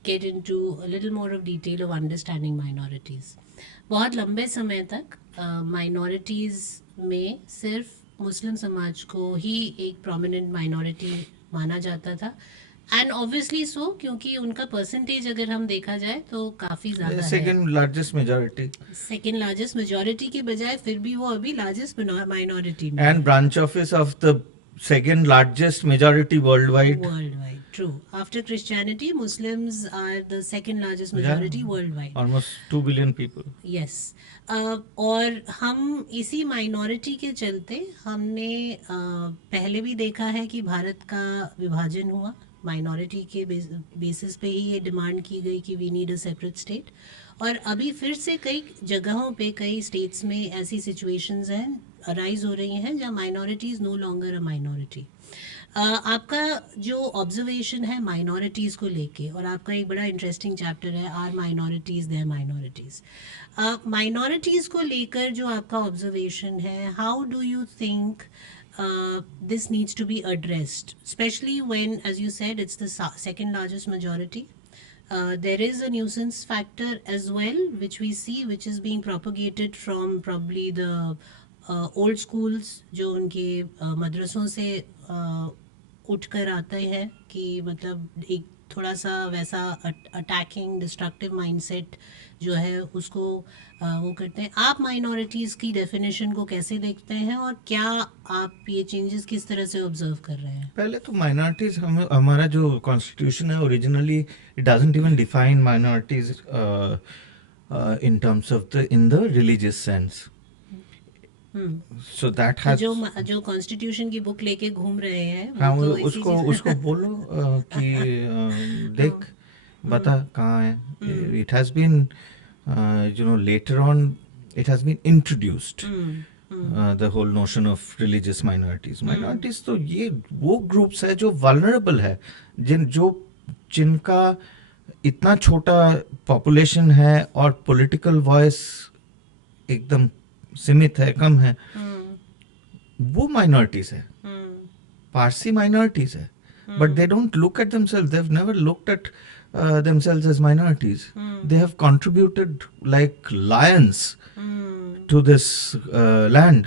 get into a little more of detail of understanding minorities. बहुत लंबे समय तक minorities में सिर्फ मुस्लिम समाज को ही एक prominent minority माना जाता था, एंड ऑब्वियसली सो, क्योंकि उनका परसेंटेज अगर हम देखा जाए तो काफी ज्यादा है. Second largest majority second largest majority के बजाय फिर भी वो अभी लार्जेस्ट माइनॉरिटी में and branch office of the second largest majority world wide. worldwide. True. After Christianity, Muslims are the second largest majority worldwide. Almost 2 billion people. Yes. और हम इसी माइनॉरिटी के चलते हमने पहले भी देखा है कि भारत का विभाजन हुआ. माइनॉरिटी के बेसिस पे ही ये डिमांड की गई कि we need a separate state. और अभी फिर से कई जगहों पे, कई स्टेट्स में ऐसी सिचुएशंस हैं, अराइज हो रही हैं जहाँ minority is no longer a minority. आपका जो ऑब्जर्वेशन है माइनॉरिटीज़ को लेके, और आपका एक बड़ा इंटरेस्टिंग चैप्टर है are minorities there minorities. Minorities को लेकर जो आपका ऑब्जर्वेशन है, how do you think this needs to be addressed, especially when, as you said, it's the second largest majority. There is a nuisance factor as well, which we see, which is being propagated from probably the old schools, जो उनके मदरसों से उठकर आते हैं, कि मतलब एक थोड़ा सा वैसा अटैकिंग डिस्ट्रक्टिव माइंडसेट जो है उसको वो करते हैं. आप माइनॉरिटीज़ की डेफिनेशन को कैसे देखते हैं, और क्या आप ये चेंजेस किस तरह से ऑब्जर्व कर रहे हैं? पहले तो माइनॉरिटीज हमारा जो कॉन्स्टिट्यूशन है originally it doesn't even define minorities in terms of the in the religious sense. So that has जो कॉन्स्टिट्यूशन की बुक लेके घूम रहे हैं, हाँ, वो तो इसी उसको चीज़- उसको बोलो कि देख बता कहाँ है. It has been later on it has been introduced the whole notion of religious minorities. तो ये वो ग्रुप्स है जो vulnerable है, जिनका इतना छोटा पॉपुलेशन है और पॉलिटिकल वॉइस एकदम सीमित है, कम है. वो माइनॉरिटीज है, पारसी माइनॉरिटीज है, but they don't look at themselves. They've never looked at themselves as minorities. They have contributed like lions to this land.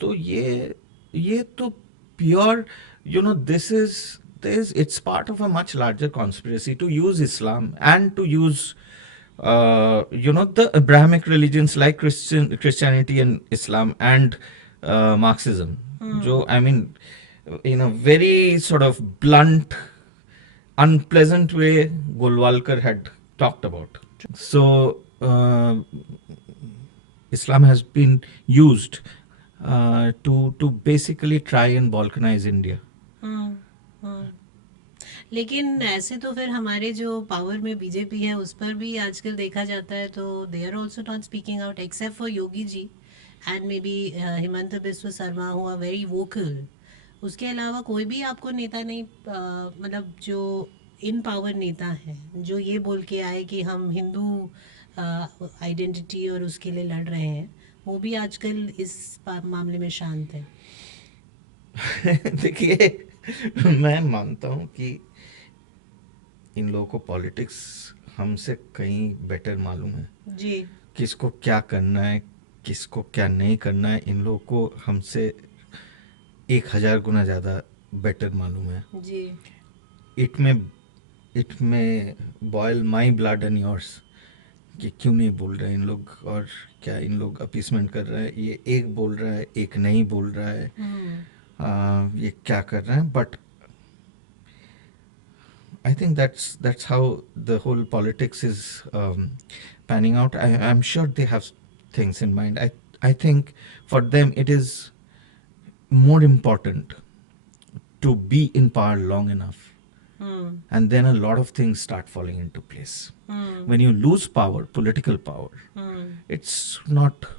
तो ये तो pure, it's part of a much larger conspiracy to use Islam and to use the Abrahamic religions like Christianity and Islam and Marxism. जो I mean in a very sort of blunt, unpleasant way Golwalkar had talked about. So Islam has been used to basically try and balkanize India. लेकिन ऐसे तो फिर हमारे जो पावर में बीजेपी है उस पर भी आजकल देखा जाता है, तो they are also not speaking out except for Yogi ji and maybe Himanta Biswa Sarma हुआ वेरी वोकल. उसके अलावा कोई भी आपको नेता नहीं, मतलब जो इन पावर नेता हैं जो ये बोल के आए कि हम हिंदू आइडेंटिटी और उसके लिए लड़ रहे हैं, वो भी आजकल इस मामले में शांत है. देखिए मैं मानता हूँ कि इन लोगों को पॉलिटिक्स हमसे कहीं बेटर मालूम है जी. किसको क्या करना है, किसको क्या नहीं करना है. इन लोगों को हमसे 1000 गुना ज़्यादा बेटर मालूम है जी. It may boil my blood and yours कि क्यों नहीं बोल रहे इन लोग, और क्या इन लोग अपीसमेंट कर रहे हैं. ये एक बोल रहा है, एक नहीं बोल रहा है, ये क्या कर रहे हैं. But I think that's how the whole politics is panning out. I'm sure they have things in mind. I think for them it is more important to be in power long enough, and then a lot of things start falling into place. When you lose power, political power, it's not,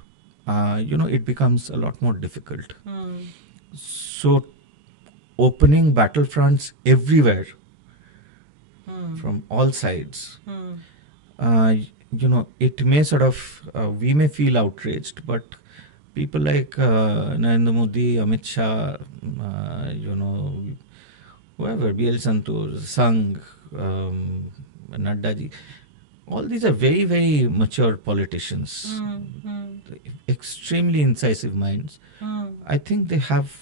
it becomes a lot more difficult. So opening battlefronts everywhere from all sides, it may sort of, we may feel outraged, but people like Narendra Modi, Amit Shah, whoever, B.L. Santosh, Sangh, Nadda ji, all these are very, very mature politicians, extremely incisive minds. I think they have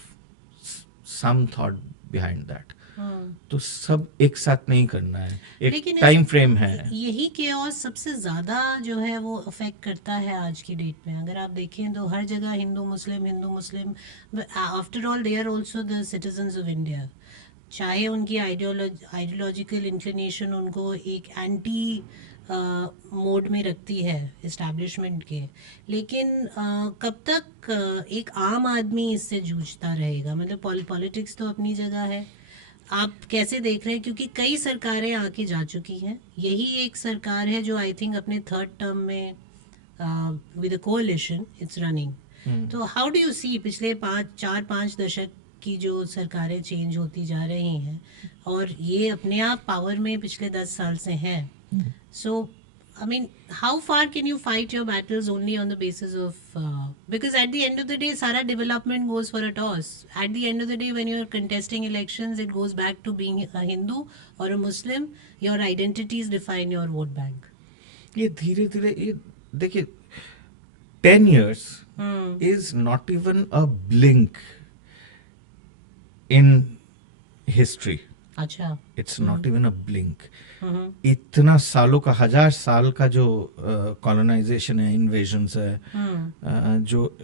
some thought behind that. तो सब एक साथ नहीं करना है, एक लेकिन time frame है. यही केओस सबसे ज़्यादा जो है वो अफेक्ट करता है आज की डेट में. अगर आप देखें तो हर जगह Hindu Muslim, after all they are also the citizens of India. चाहे उनकी आइडियोलॉजिकल इंक्लिनेशन उनको एक एंटी मोड में रखती है इस्टेब्लिशमेंट के, लेकिन कब तक एक आम आदमी इससे जूझता रहेगा. मतलब पॉलिटिक्स तो अपनी जगह है. आप कैसे देख रहे हैं, क्योंकि कई सरकारें आके जा चुकी हैं. यही एक सरकार है जो आई थिंक अपने थर्ड टर्म में विद अ कोalition इट्स रनिंग. तो हाउ डू यू सी पिछले 4-5 दशक की जो सरकारें चेंज होती जा रही हैं और ये अपने आप पावर में पिछले 10 साल से हैं. सो I mean, how far can you fight your battles only on the basis of because at the end of the day, सारा development goes for a toss. At the end of the day, when you're contesting elections, it goes back to being a Hindu or a Muslim. Your identities define your vote bank. ये धीरे धीरे ये देखिए 10 years is not even a blink in history. अच्छा. It's not even a blink. इतना सालों का 1000 साल का जो कॉलोनाइजेशन है, इन्वेजन्स है, जो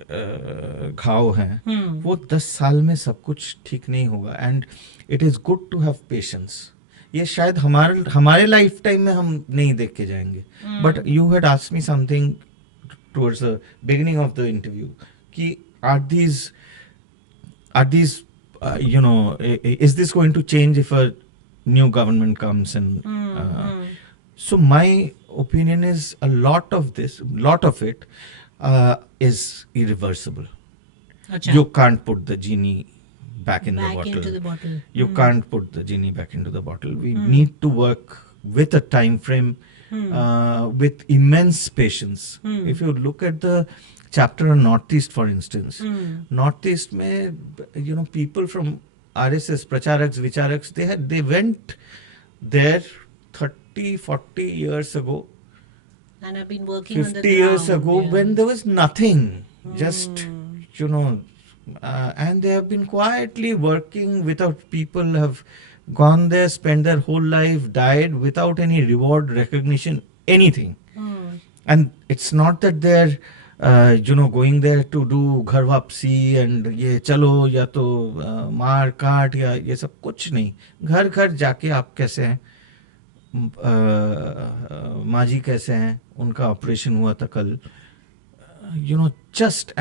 घाव है, वो 10 साल में सब कुछ ठीक नहीं होगा. And it is good to have patience. ये शायद हमारे लाइफ टाइम में हम नहीं देख के जाएंगे. But you had asked me something towards the beginning of the interview कि are these is this going to change if a new government comes and so my opinion is a lot of it is irreversible. अच्छा. You can't put the genie back in Back the bottle. into the bottle. You can't put the genie back into the bottle. We need to work with a time frame, with immense patience. If you look at the chapter on Northeast, for instance, Northeast mein, people from RSS, Pracharaks, Vicharaks, they went there 30-40 years ago, And I've been working on the 50 years ground, ago, yeah. when there was nothing, just and they have been quietly working without, people have gone there, spent their whole life, died without any reward, recognition, anything. And it's not that they're going there to do घर वापसी and ये चलो या तो मार काट या ये सब कुछ नहीं. घर घर जाके आप कैसे हैं, माँ जी कैसे हैं, उनका ऑपरेशन हुआ था कल, just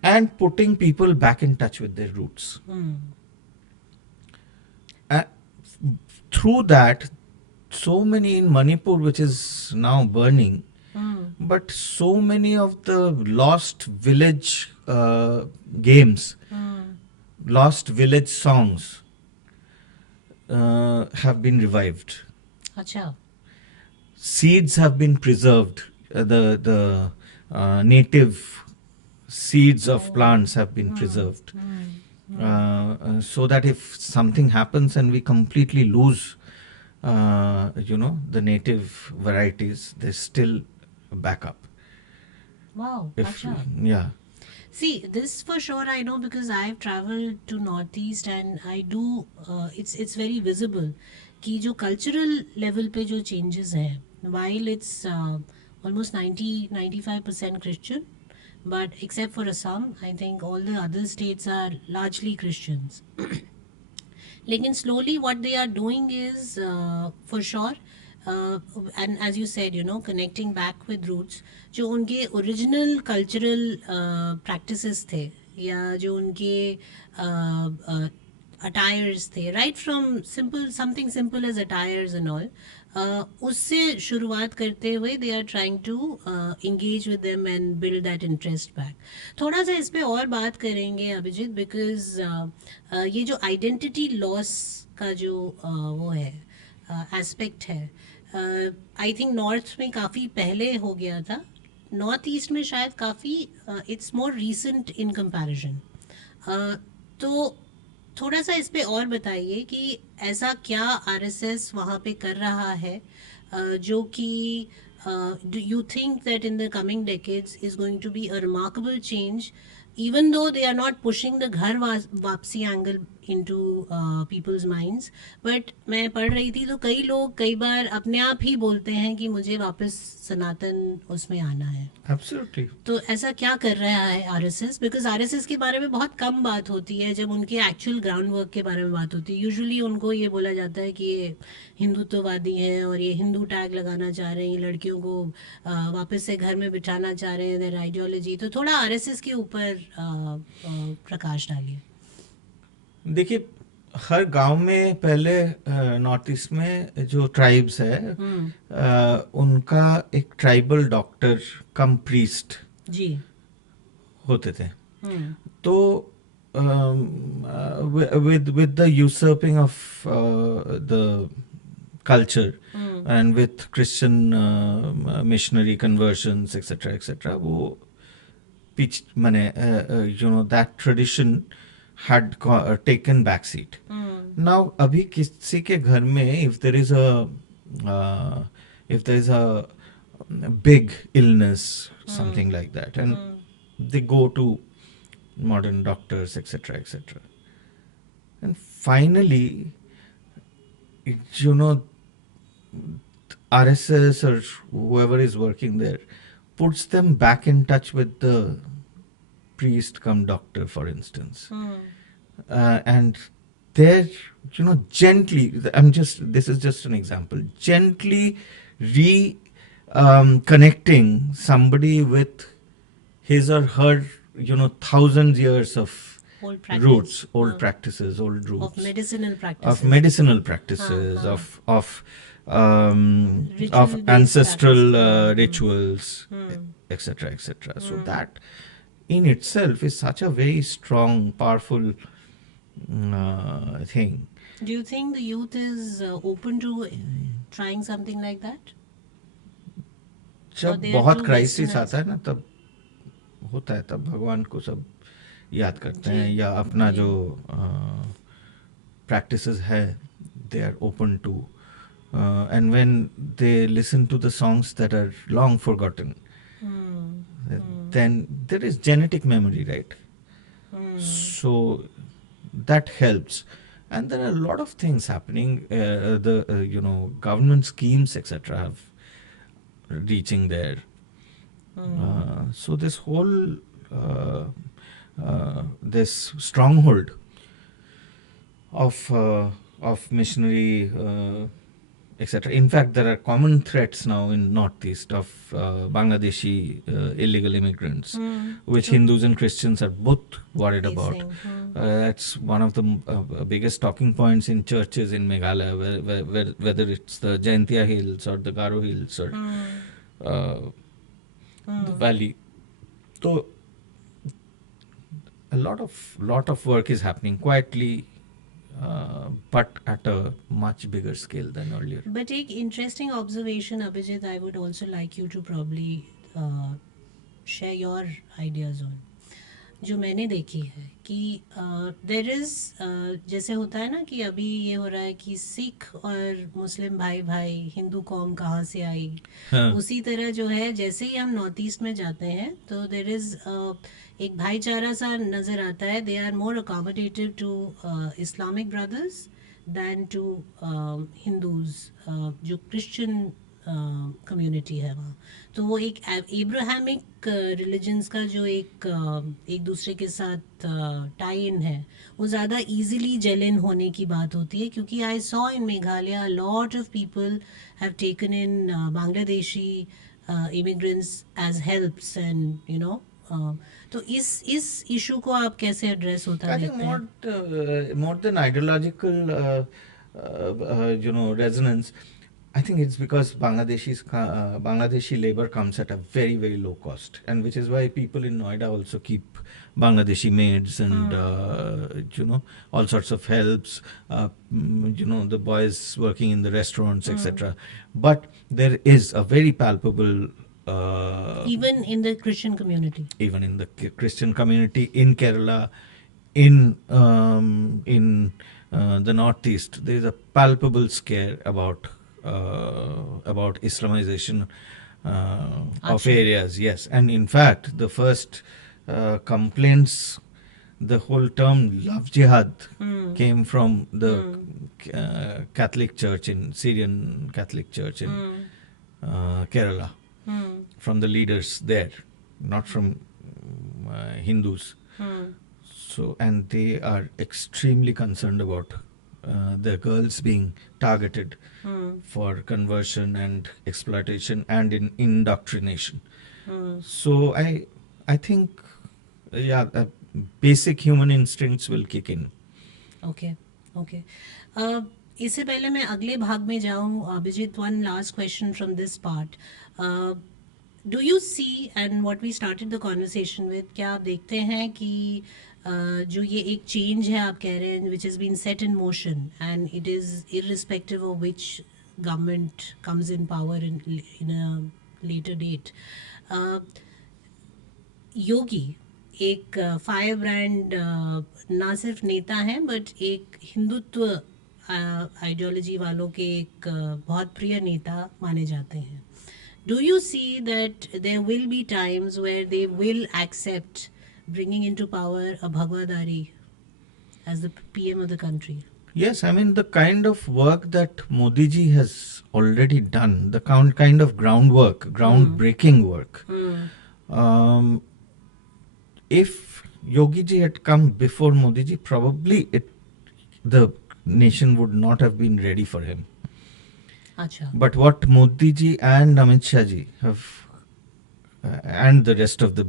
and putting people back in touch with their roots. Through that, so many in Manipur, which is now burning, but so many of the lost village games, lost village songs have been revived. अच्छा. Seeds have been preserved. The native seeds of plants have been preserved. So that if something happens and we completely lose, the native varieties, there's still a backup. Wow. If, अच्छा. yeah. See, this for sure I know because I've traveled to Northeast and I do. It's very visible कि जो cultural level पे जो changes हैं, while it's almost 90-95% Christian, but except for Assam, I think all the other states are largely Christians. लेकिन slowly what they are doing is for sure. And as you said, connecting back with roots, जो उनके original cultural practices थे या जो उनके attires थे, right from something simple as attires and all, उससे शुरुआत करते हुए they are trying to engage with them and build that interest back. थोड़ा सा इस पे और बात करेंगे अभिजीत, because ये जो identity loss का जो वो है एस्पेक्ट है, आई थिंक नॉर्थ में काफ़ी पहले हो गया था, नॉर्थ ईस्ट में शायद काफ़ी it's more recent in comparison. तो थोड़ा सा इस पे और बताइए कि ऐसा क्या आरएसएस वहाँ पे कर रहा है जो कि you think that in the coming decades is going to be a remarkable change, even though they are not pushing the ghar वापसी angle into people's minds. But मैं पढ़ रही थी तो कई लोग कई बार अपने आप ही बोलते हैं कि मुझे वापस सनातन उसमें आना है. Absolutely. तो ऐसा क्या कर रहा है आरएसएस? बिकॉज आरएसएस के बारे में बहुत कम बात होती है जब उनके एक्चुअल ग्राउंड वर्क के बारे में बात होती है. यूजुअली उनको ये बोला जाता है कि ये हिंदुत्ववादी हैं और ये हिंदू टैग लगाना चाह रहे हैं, ये लड़कियों को वापस से घर में बिठाना चाह रहे हैं, देयर आइडियोलॉजी. तो थोड़ा आरएसएस के ऊपर प्रकाश डालिए. देखिए, हर गांव में पहले नॉर्थ ईस्ट में जो ट्राइब्स है उनका एक ट्राइबल डॉक्टर कम प्रीस्ट जी होते थे. तो with the usurping of the culture and with Christian missionary conversions etc वो pitch माने that tradition had taken back seat. Now अभी किसी के घर में if there is a big illness something like that and they go to modern doctors etc and finally RSS or whoever is working there puts them back in touch with the priest come doctor, for instance. And they're gently, this is just an example, gently connecting somebody with his or her thousands years of old practice. roots, old practices, old roots of medicinal practices, of Ritual-based ancestral practice. rituals, etc. So that in itself is such a very strong, powerful thing. Do you think the youth is open to trying something like that? जब they are बहुत too crisis westernized? आता है ना तब होता है, तब भगवान को सब याद करते हैं या अपना जो practices है they are open to and when they listen to the songs that are long forgotten then there is genetic memory, right? So that helps. And there are a lot of things happening. The government schemes etc have reaching there. So this whole this stronghold of missionary etc. In fact, there are common threats now in Northeast of Bangladeshi illegal immigrants, which Hindus and Christians are both worried about. That's one of the biggest talking points in churches in Meghalaya, whether it's the Jaintia Hills or the Garo Hills or the valley. So a lot of work is happening quietly, but at a much bigger scale than earlier. But एक interesting observation, Abhijit, I would also like you to probably share your ideas on. जो मैंने देखी है कि there is जैसे होता है ना कि अभी ये हो रहा है कि सिख और मुस्लिम भाई भाई हिंदू कौम कहाँ से आई, उसी तरह जो है जैसे ही हम नॉर्थ ईस्ट में जाते हैं तो there is एक भाईचारा सा नज़र आता है. They are more accommodative to Islamic brothers than to Hindus, जो क्रिश्चियन कम्युनिटी है वहाँ. तो वो एक एब्राहमिक रिलीजन्स का जो एक दूसरे के साथ टाई इन है वो ज़्यादा इजीली जेलिन होने की बात होती है, क्योंकि I saw in Meghalaya lot of people have taken in Bangladeshi immigrants as helps and तो इस इशू को आप कैसे एड्रेस होता है? I think more than ideological resonance, I think it's because Bangladeshi labor comes at a very, very low cost, and which is why people in Noida also keep Bangladeshi maids and all sorts of helps. The boys working in the restaurants, etc. But there is a very palpable. Even in the Christian community. Even in the Christian community in Kerala, in the Northeast, there is a palpable scare about Islamization of areas. Yes, and in fact, the first complaints the whole term love jihad Hmm. came from the Catholic Church in Syrian Catholic Church in Kerala, Hmm. from the leaders there, not from Hindus. Hmm. So, and they are extremely concerned about the girls being targeted Hmm. for conversion and exploitation and in indoctrination. Hmm. So I think, yeah, basic human instincts will kick in. Okay okay इससे पहले मैं अगले भाग में जाऊं, Abhijit, one last question from this part. Do you see, and what we started the conversation with, क्या आप देखते हैं कि जो ये एक चेंज है आप कह रहे हैं which is been set in motion and it is irrespective of which government comes in power in a later date, Yogi एक फायर ब्रांड ना सिर्फ नेता हैं बट एक हिंदुत्व आइडियोलॉजी वालों के एक बहुत प्रिय नेता माने जाते हैं. Do you see that there will be times where they will accept bringing into power a Bhagwadari as the PM of the country? Yes, I mean the kind of work that Modi ji has already done, the kind of groundwork, groundbreaking work. If Yogi ji had come before Modi ji, probably the nation would not have been ready for him. Acha. But what Modi ji and Amit Shah ji have, and the rest of the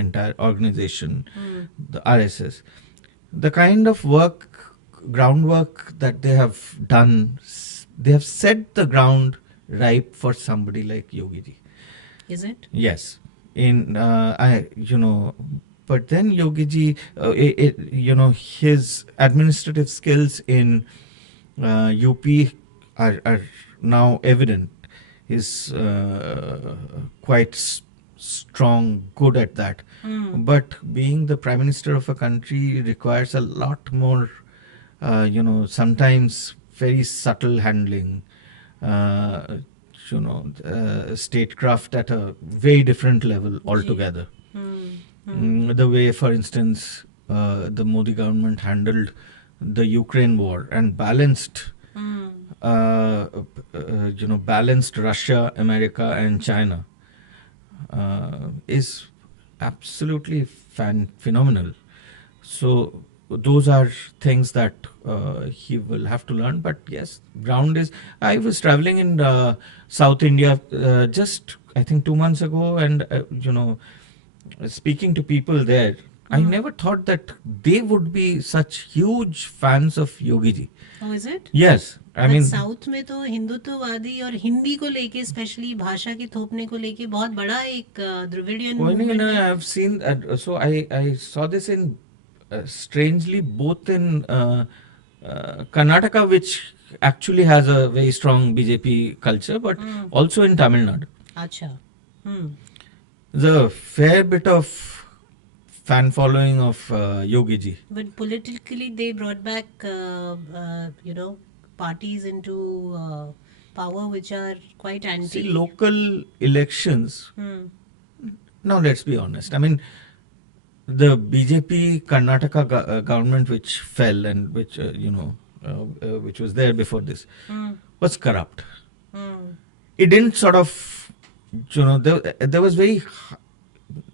entire organization, the RSS, the kind of groundwork that they have done, they have set the ground ripe for somebody like Yogi ji. Is it? Yes. But then Yogi ji, his administrative skills in UP are now evident. He's quite strong, good at that. But being the Prime Minister of a country requires a lot more, sometimes very subtle handling, statecraft at a very different level altogether. The way, for instance, the Modi government handled the Ukraine war and balanced balanced Russia, America, and China is absolutely phenomenal. So those are things that he will have to learn. But yes, ground is. I was traveling in South India just I think 2 months ago, and speaking to people there. I never thought that they would be such huge fans of Yogi ji. Oh, is it? Yes, I mean, south में तो हिंदुत्ववादी और हिंदी को लेके, स्पेशली भाषा के थोपने को लेके बहुत बड़ा एक द्रविडियन मूवमेंट है. I have seen. So I saw this in strangely both in Karnataka, which actually has a very strong BJP culture, but also in Tamil Nadu. अच्छा. There's a fair bit of fan following of Yogi ji. But politically they brought back parties into power which are quite anti. See, local elections. Now let's be honest. I mean, the BJP Karnataka government which fell and which which was there before this was corrupt. It didn't sort of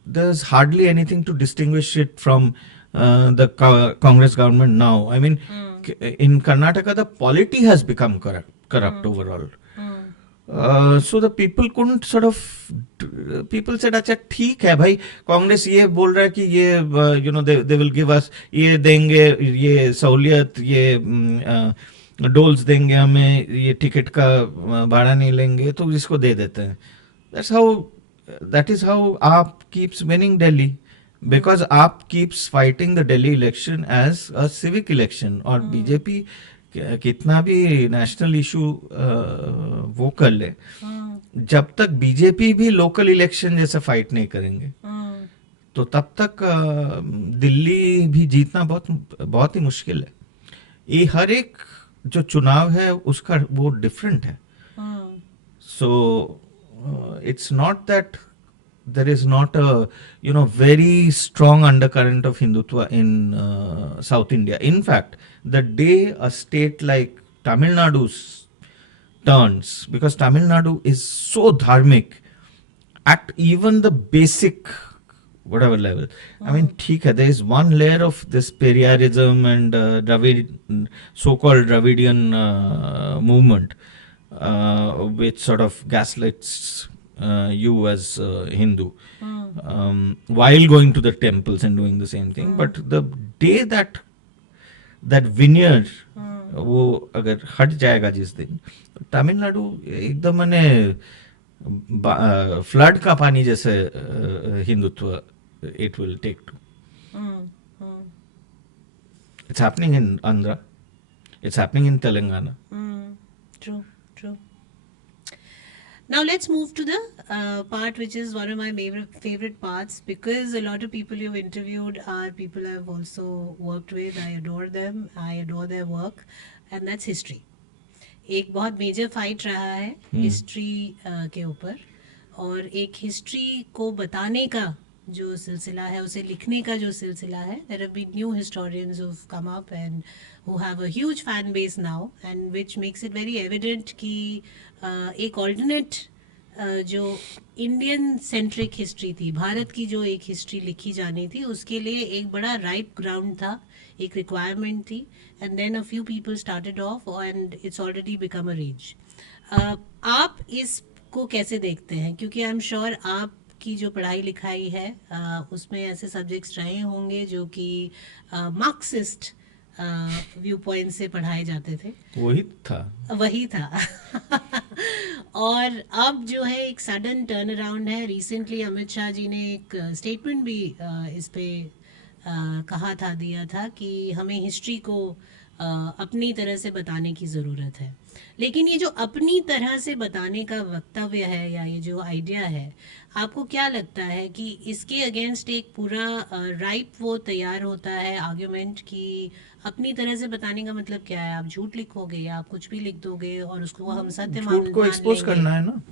there's hardly anything to distinguish it from the Congress government now. I mean, in Karnataka, the polity has become corrupt overall. So the people couldn't sort of. People said, "अच्छा ठीक है भाई, कांग्रेस ये बोल रहा है कि ये they will give us ये देंगे, ये सहूलियत, ये डोल्स देंगे हमें, ये टिकट का भाड़ा नहीं लेंगे, तो इसको दे देते हैं." That is how AAP keeps winning Delhi, because AAP keeps fighting the Delhi election as a civic election. और BJP कितना भी नेशनल इशू वो कर ले, जब तक बीजेपी भी लोकल इलेक्शन जैसा फाइट नहीं करेंगे तो तब तक दिल्ली भी जीतना बहुत बहुत ही मुश्किल है. ये हर एक जो चुनाव है उसका वो डिफरेंट है. So it's not that there is not a very strong undercurrent of Hindutva in South India. In fact, the day a state like Tamil Nadu turns, because Tamil Nadu is so dharmic at even the basic whatever level. I mean, ठीक है, there is one layer of this Periyaarism and so-called Dravidian movement, which sort of gaslights you as Hindu while going to the temples and doing the same thing. But the day that veneer वो अगर हट जाएगा जिस दिन, तमिलनाडु एकदम मैंने फ्लड का पानी जैसे Hindutva it will take to. It's happening in Andhra. It's happening in Telangana. True. Now let's move to the part which is one of my favorite parts, because a lot of people you've interviewed are people I've also worked with. I adore them. I adore their work, and that's history. एक बहुत major fight रहा है हिस्ट्री के ऊपर, और एक हिस्ट्री को बताने का जो सिलसिला है, उसे लिखने का जो सिलसिला है. There have been new historians who have come up and who have a huge fan base now, and which makes it very evident कि एक ऑल्टरनेट जो इंडियन सेंट्रिक हिस्ट्री थी, भारत की जो एक हिस्ट्री लिखी जानी थी, उसके लिए एक बड़ा राइप ग्राउंड था, एक रिक्वायरमेंट थी, and then a few people started off and it's already become a rage. आप इसको कैसे देखते हैं? क्योंकि आई एम श्योर आपकी जो पढ़ाई लिखाई है उसमें ऐसे सब्जेक्ट्स रहे होंगे जो कि मार्क्सिस्ट व्यू पॉइंट से पढ़ाए जाते थे. वही था और अब जो है एक सडन टर्न अराउंड है. रिसेंटली अमित शाह जी ने एक स्टेटमेंट भी इस पे दिया था कि हमें हिस्ट्री को अपनी तरह से बताने की ज़रूरत है. लेकिन ये जो अपनी तरह से बताने का वक्तव्य है या ये जो आइडिया है, आपको क्या लगता है कि इसके अगेंस्ट एक पूरा राइप वो तैयार होता है आर्ग्यूमेंट कि अपनी तरह से बताने का मतलब क्या है? आप झूठ लिखोगे या आप कुछ भी लिख दोगे और उसको हम सत्य मान झूठ को एक्सपोज लेंगे? करना है ना.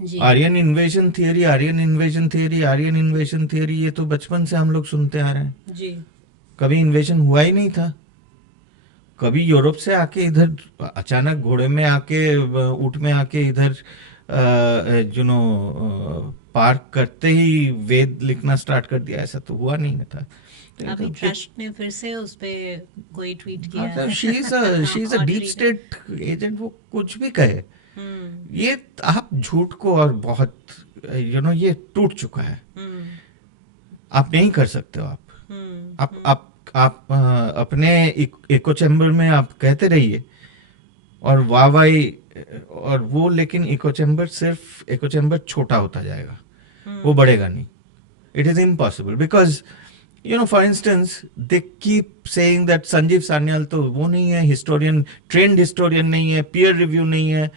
जी. आर्यन इन्वेजन थियरी ये तो बचपन से हम लोग सुनते आ रहे हैं. जी. कभी इन्वेजन हुआ ही नहीं था. कभी यूरोप से आके इधर अचानक घोड़े में आके ऊंट में आके इधर पार्क करते ही वेद लिखना स्टार्ट कर दिया, ऐसा तो हुआ नहीं था. अभी ट्रस्ट ने फिर से उस पे कोई ट्वीट किया है. She is a deep state agent. वो कुछ भी कहे, ये आप झूठ को और बहुत ये टूट चुका है. आप नहीं कर सकते हो. आप अपने इको चैम्बर में आप कहते रहिए और वाहवाही और वो, लेकिन इको चैम्बर छोटा होता जाएगा, वो बढ़ेगा नहीं. It is impossible because for instance they keep saying that Sanjeev सान्याल तो वो नहीं है हिस्टोरियन, ट्रेंड हिस्टोरियन नहीं है, पीयर रिव्यू नहीं है.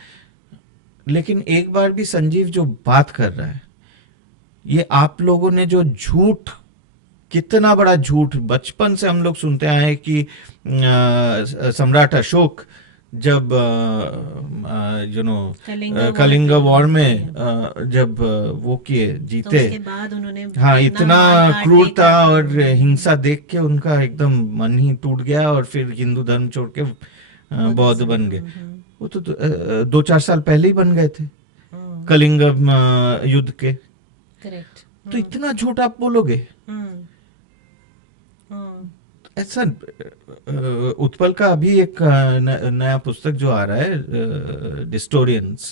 लेकिन एक बार भी संजीव जो बात कर रहा है, ये आप लोगों ने जो झूठ, कितना बड़ा झूठ बचपन से हम लोग सुनते आए हैं कि सम्राट अशोक जब कलिंग वॉर में जब वो किए जीते, तो उसके बाद उन्होंने इतना क्रूरता और हिंसा देख के उनका एकदम मन ही टूट गया और फिर हिंदू धर्म छोड़ के बौद्ध बन गए. वो तो 2-4 साल पहले ही बन गए थे कलिंग युद्ध के. करेक्ट. तो इतना झूठ आप बोलोगे? ऐसा उत्पल का अभी एक नया पुस्तक जो आ रहा है डिस्टोरियंस,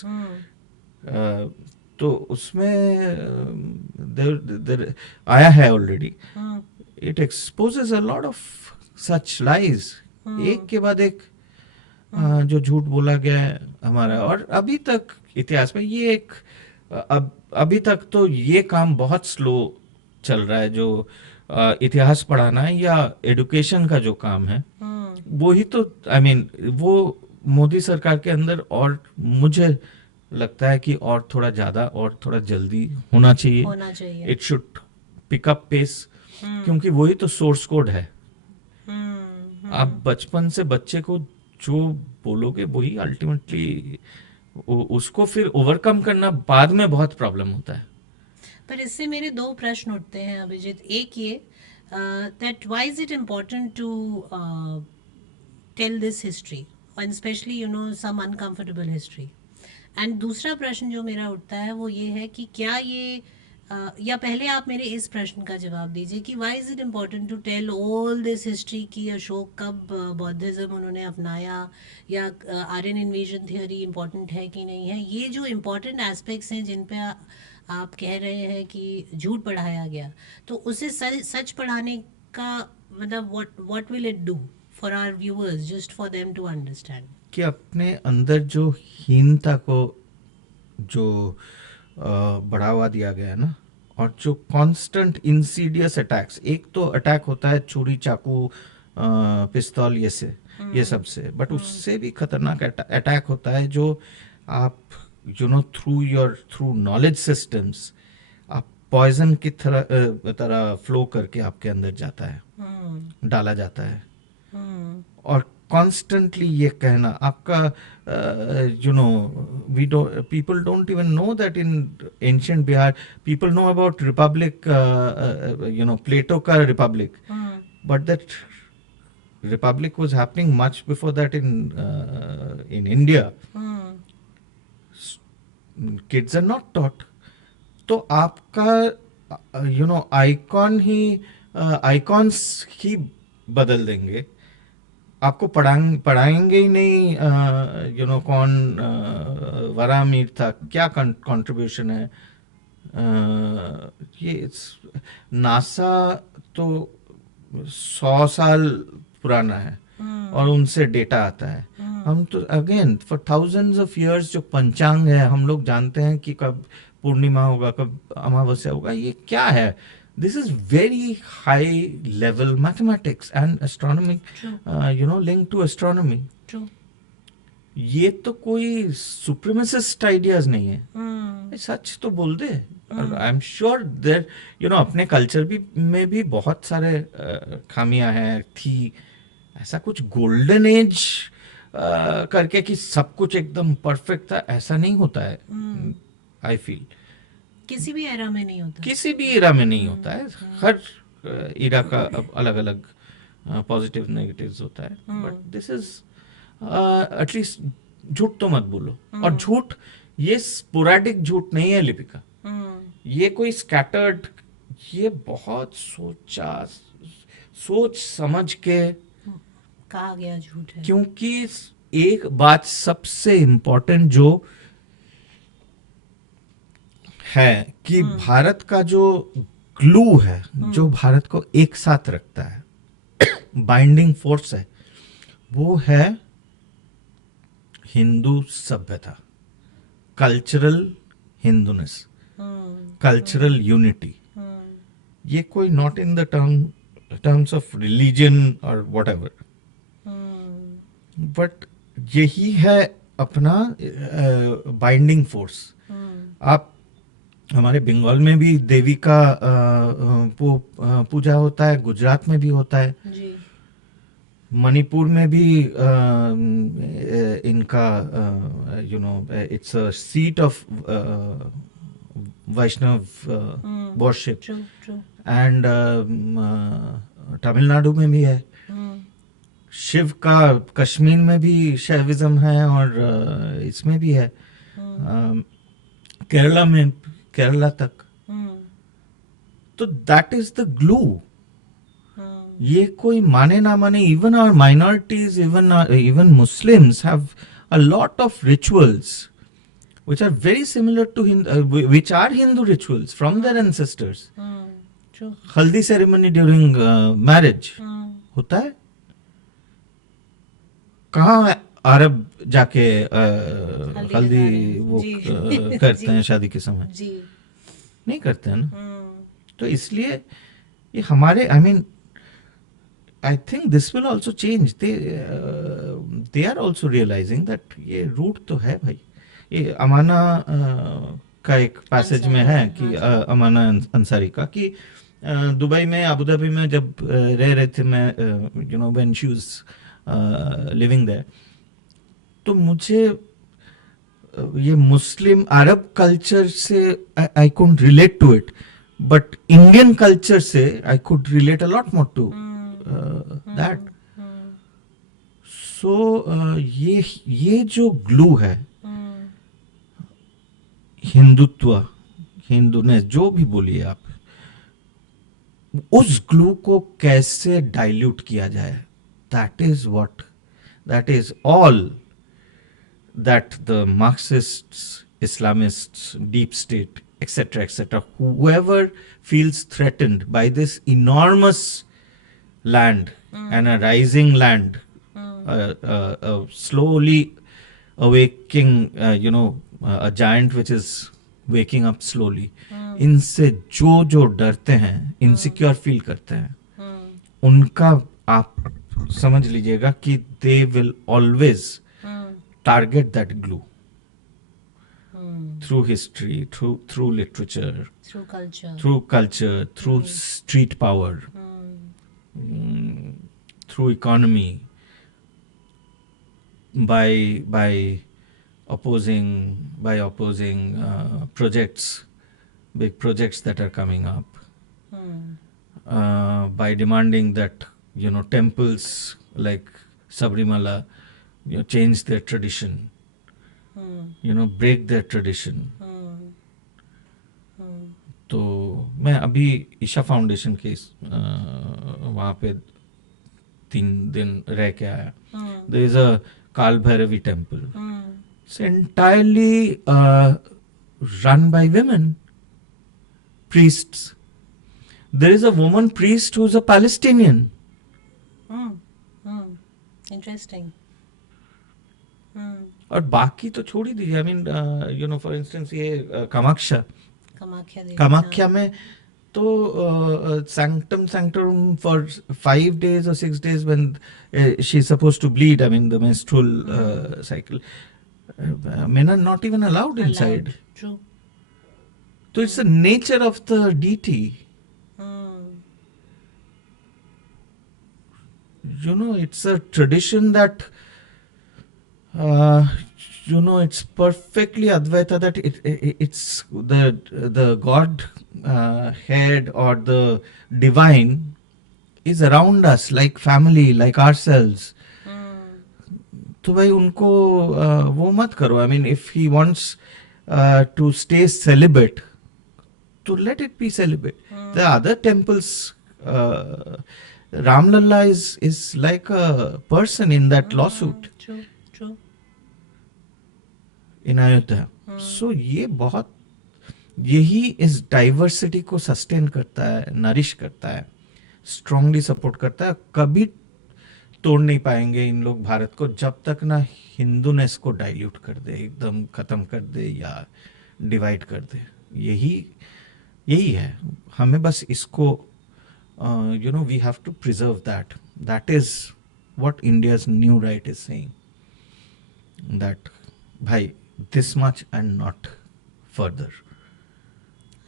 तो उसमें आया है already. It exposes a lot of such lies, एक के बाद एक जो झूठ बोला गया है हमारा. और अभी तक इतिहास में ये एक अभी तक तो ये काम बहुत स्लो चल रहा है. जो इतिहास पढ़ाना है या एडुकेशन का जो काम है, वो ही तो वो मोदी सरकार के अंदर, और मुझे लगता है कि और थोड़ा ज्यादा और थोड़ा जल्दी होना चाहिए. It should pick up pace, क्योंकि वही तो सोर्स कोड है. आप बचपन से बच्चे को जो बोलोगे वही अल्टीमेटली उसको फिर ओवरकम करना बाद में बहुत प्रॉब्लम होता है. पर इससे मेरे दो प्रश्न उठते हैं अभिजीत। एक ये that why is it important to tell this history and especially some uncomfortable history. And दूसरा प्रश्न जो मेरा उठता है वो ये है कि क्या ये या पहले आप मेरे इस प्रश्न का जवाब दीजिए कि why is it important to tell all this history की अशोक कब बौद्धिज्म उन्होंने अपनाया, या आर्यन इन्वेजन थियोरी इम्पोर्टेंट है कि नहीं है। ये जो इम्पोर्टेंट एस्पेक्ट्स हैं जिन पे आप कह रहे हैं कि झूठ पढ़ाया गया, तो उसे सच पढ़ाने का मतलब what will it do for our viewers, just for them to understand. कि अपने अंदर जो हीनता को जो बढ़ावा दिया गया है ना, और जो कांस्टेंट इंसीडियस अटैक्स, एक तो अटैक होता है छुरी चाकू पिस्तौल ये सब से, बट उससे भी खतरनाक अटैक होता है जो आप थ्रू नॉलेज सिस्टम्स आप पॉइजन की तरह फ्लो करके आपके अंदर जाता है, डाला जाता है। और कॉन्स्टेंटली ये कहना आपका people don't even know that in ancient Bihar people know about republic, Plato ka republic, but that republic was happening much before that in India. Kids are not taught. तो आपका आइकॉन्स ही बदल देंगे, आपको पढ़ाएंगे ही नहीं कौन वरामीर था, क्या कंट्रीब्यूशन है। ये नासा तो 100 साल पुराना है और उनसे डेटा आता है। हम तो again for thousands of years जो पंचांग है, हम लोग जानते हैं कि कब पूर्णिमा होगा, कब अमावस्या होगा, ये क्या है। This is very high level mathematics and astronomy, linked to astronomy. True. ये तो कोई supremacist ideas नहीं है। सच तो बोल दे। आई एम श्योर देयर अपने कल्चर में भी बहुत सारे खामियां हैं थी। ऐसा कुछ गोल्डन एज करके कि सब कुछ एकदम परफेक्ट था, ऐसा नहीं होता है। आई फील किसी भी एरा में नहीं होता, किसी भी एरा में नहीं होता है। हर एरा का अलग अलग पॉजिटिव नेगेटिव्स होता है, बट दिस इज एटलीस्ट झूठ तो मत बोलो। और झूठ ये स्पोरेडिक झूठ नहीं है लिपिका, ये कोई स्कैटर्ड, ये बहुत सोच समझ के कहा गया झूठ है। क्योंकि एक बात सबसे इम्पोर्टेंट जो है कि भारत का जो ग्लू है, जो भारत को एक साथ रखता है, बाइंडिंग फोर्स है, वो है हिंदू सभ्यता, कल्चरल हिंदूनेस, कल्चरल यूनिटी। ये कोई not in the terms of religion और व्हाटएवर, बट यही है अपना बाइंडिंग फोर्स। आप हमारे बंगाल में भी देवी का पूजा होता है, गुजरात में भी होता है जी। मणिपुर में भी इनका it's a seat of Vaishnav worship, and Tamil Nadu भी है। शिव का कश्मीर में भी शैविज्म है और इसमें भी है, केरला में, केरला तक। तो दैट इज द ग्लू। ये कोई माने ना माने, even our minorities, even Muslims have a lot of rituals which are very similar to which are Hindu rituals from their ancestors. True. हल्दी सेरेमनी ड्यूरिंग मैरिज होता है। कहाँ अरब जाके हल्दी वो करते हैं शादी के समय? जी नहीं करते हैं ना। तो इसलिए ये हमारे I think this will also change. They are also realizing that ये रूट तो है भाई। ये अमाना का एक पैसेज में है कि अमाना अंसारी का कि दुबई में, अबू धाबी में जब रह रहे थे मैं, when she was living there, तो मुझे ये मुस्लिम अरब कल्चर से I could relate to it, but Indian culture से I could relate a lot more to that. So ये जो ग्लू है, हिंदुत्व, हिंदूनेस, जो भी बोलिए आप, उस ग्लू को कैसे डाइल्यूट किया जाए, that is all that the Marxists, Islamists, deep state, etc., whoever feels threatened by this enormous land and a rising land, slowly awaking, a giant which is waking up slowly, इनसे जो डरते हैं, इनसिक्योर फील करते हैं, उनका आप समझ लीजिएगा कि they will always target that glue through history, through literature, through culture, through street power, through economy, by opposing projects, big projects that are coming up, by demanding that temples like Sabrimala change their tradition, break their tradition. तो मैं अभी ईशा फाउंडेशन के वहाँ पे 3 दिन रह के आया. There is a Kal Bhairavi temple. It's entirely run by women priests. There is a woman priest who's a Palestinian. Interesting. और बाकी तो छोड़ ही दीजिए. आई मीन फॉर इंस्टेंस ये कामाख्या में तो sanctum sanctorum for 5 days or 6 days when she's supposed to bleed, I mean the menstrual cycle, men are not even allowed inside. True. So it's the nature of the deity. It's a tradition that it's perfectly Advaita, that it's the God head or the divine is around us like family, like ourselves. तो भाई उनको वो मत करो. I mean, if he wants to stay celibate, to let it be celibate. The other temples, Ramlalla is like a person in that lawsuit. True. In Ayodhya. So यही इस डाइवर्सिटी को सस्टेन करता है, नरिश करता है, स्ट्रांगली सपोर्ट करता है. कभी तोड़ नहीं पाएंगे इन लोग भारत को जब तक ना हिंदूनेस को डाइल्यूट कर दे, एकदम खत्म कर दे या डिवाइड कर दे. यही है. हमें बस इसको we have to preserve that. That is what India's new right is saying. That bhai, this much and not further.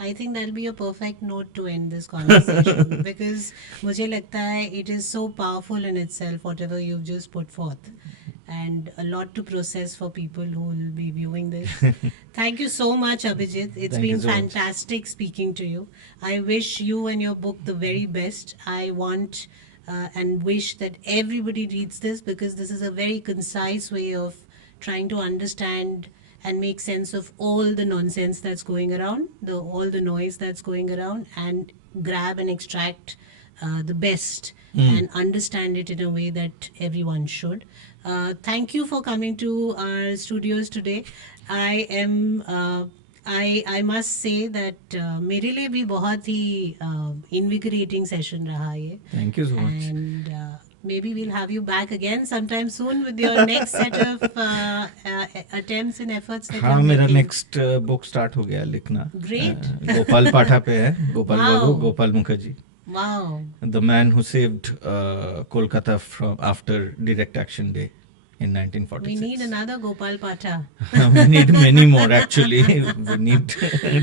I think that'll be a perfect note to end this conversation because मुझे लगता है it is so powerful in itself, whatever you've just put forth, and a lot to process for people who will be viewing this. Thank you so much, Abhijit. It's Thank you been so much. fantastic speaking to you. I wish you and your book the very best. I want and wish that everybody reads this because this is a very concise way of trying to understand and make sense of all the nonsense that's going around, all the noise that's going around, and grab and extract the best and understand it in a way that everyone should. Thank you for coming to our studios today. I must say that मेरे लिए भी बहुत ही invigorating session रहा ये. Thank you so much. And maybe we'll have you back again sometime soon with your next set of attempts and efforts that हाँ, you're मेरा making. Next book start हो गया लिखना. Great. गोपाल पाठा पे है. गोपाल Wow. बाबू, गोपाल Mukherjee. Wow. The man who saved Kolkata after Direct Action Day in 1946. We need another Gopal Patha. We need many more actually. We need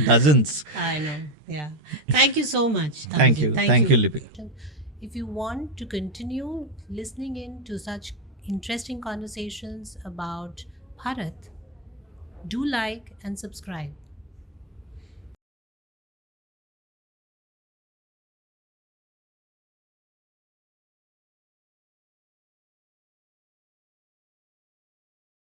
dozens. I know. Yeah. Thank you so much. Thank you. Thank you, Lipi. If you want to continue listening in to such interesting conversations about Bharat, Do like and subscribe.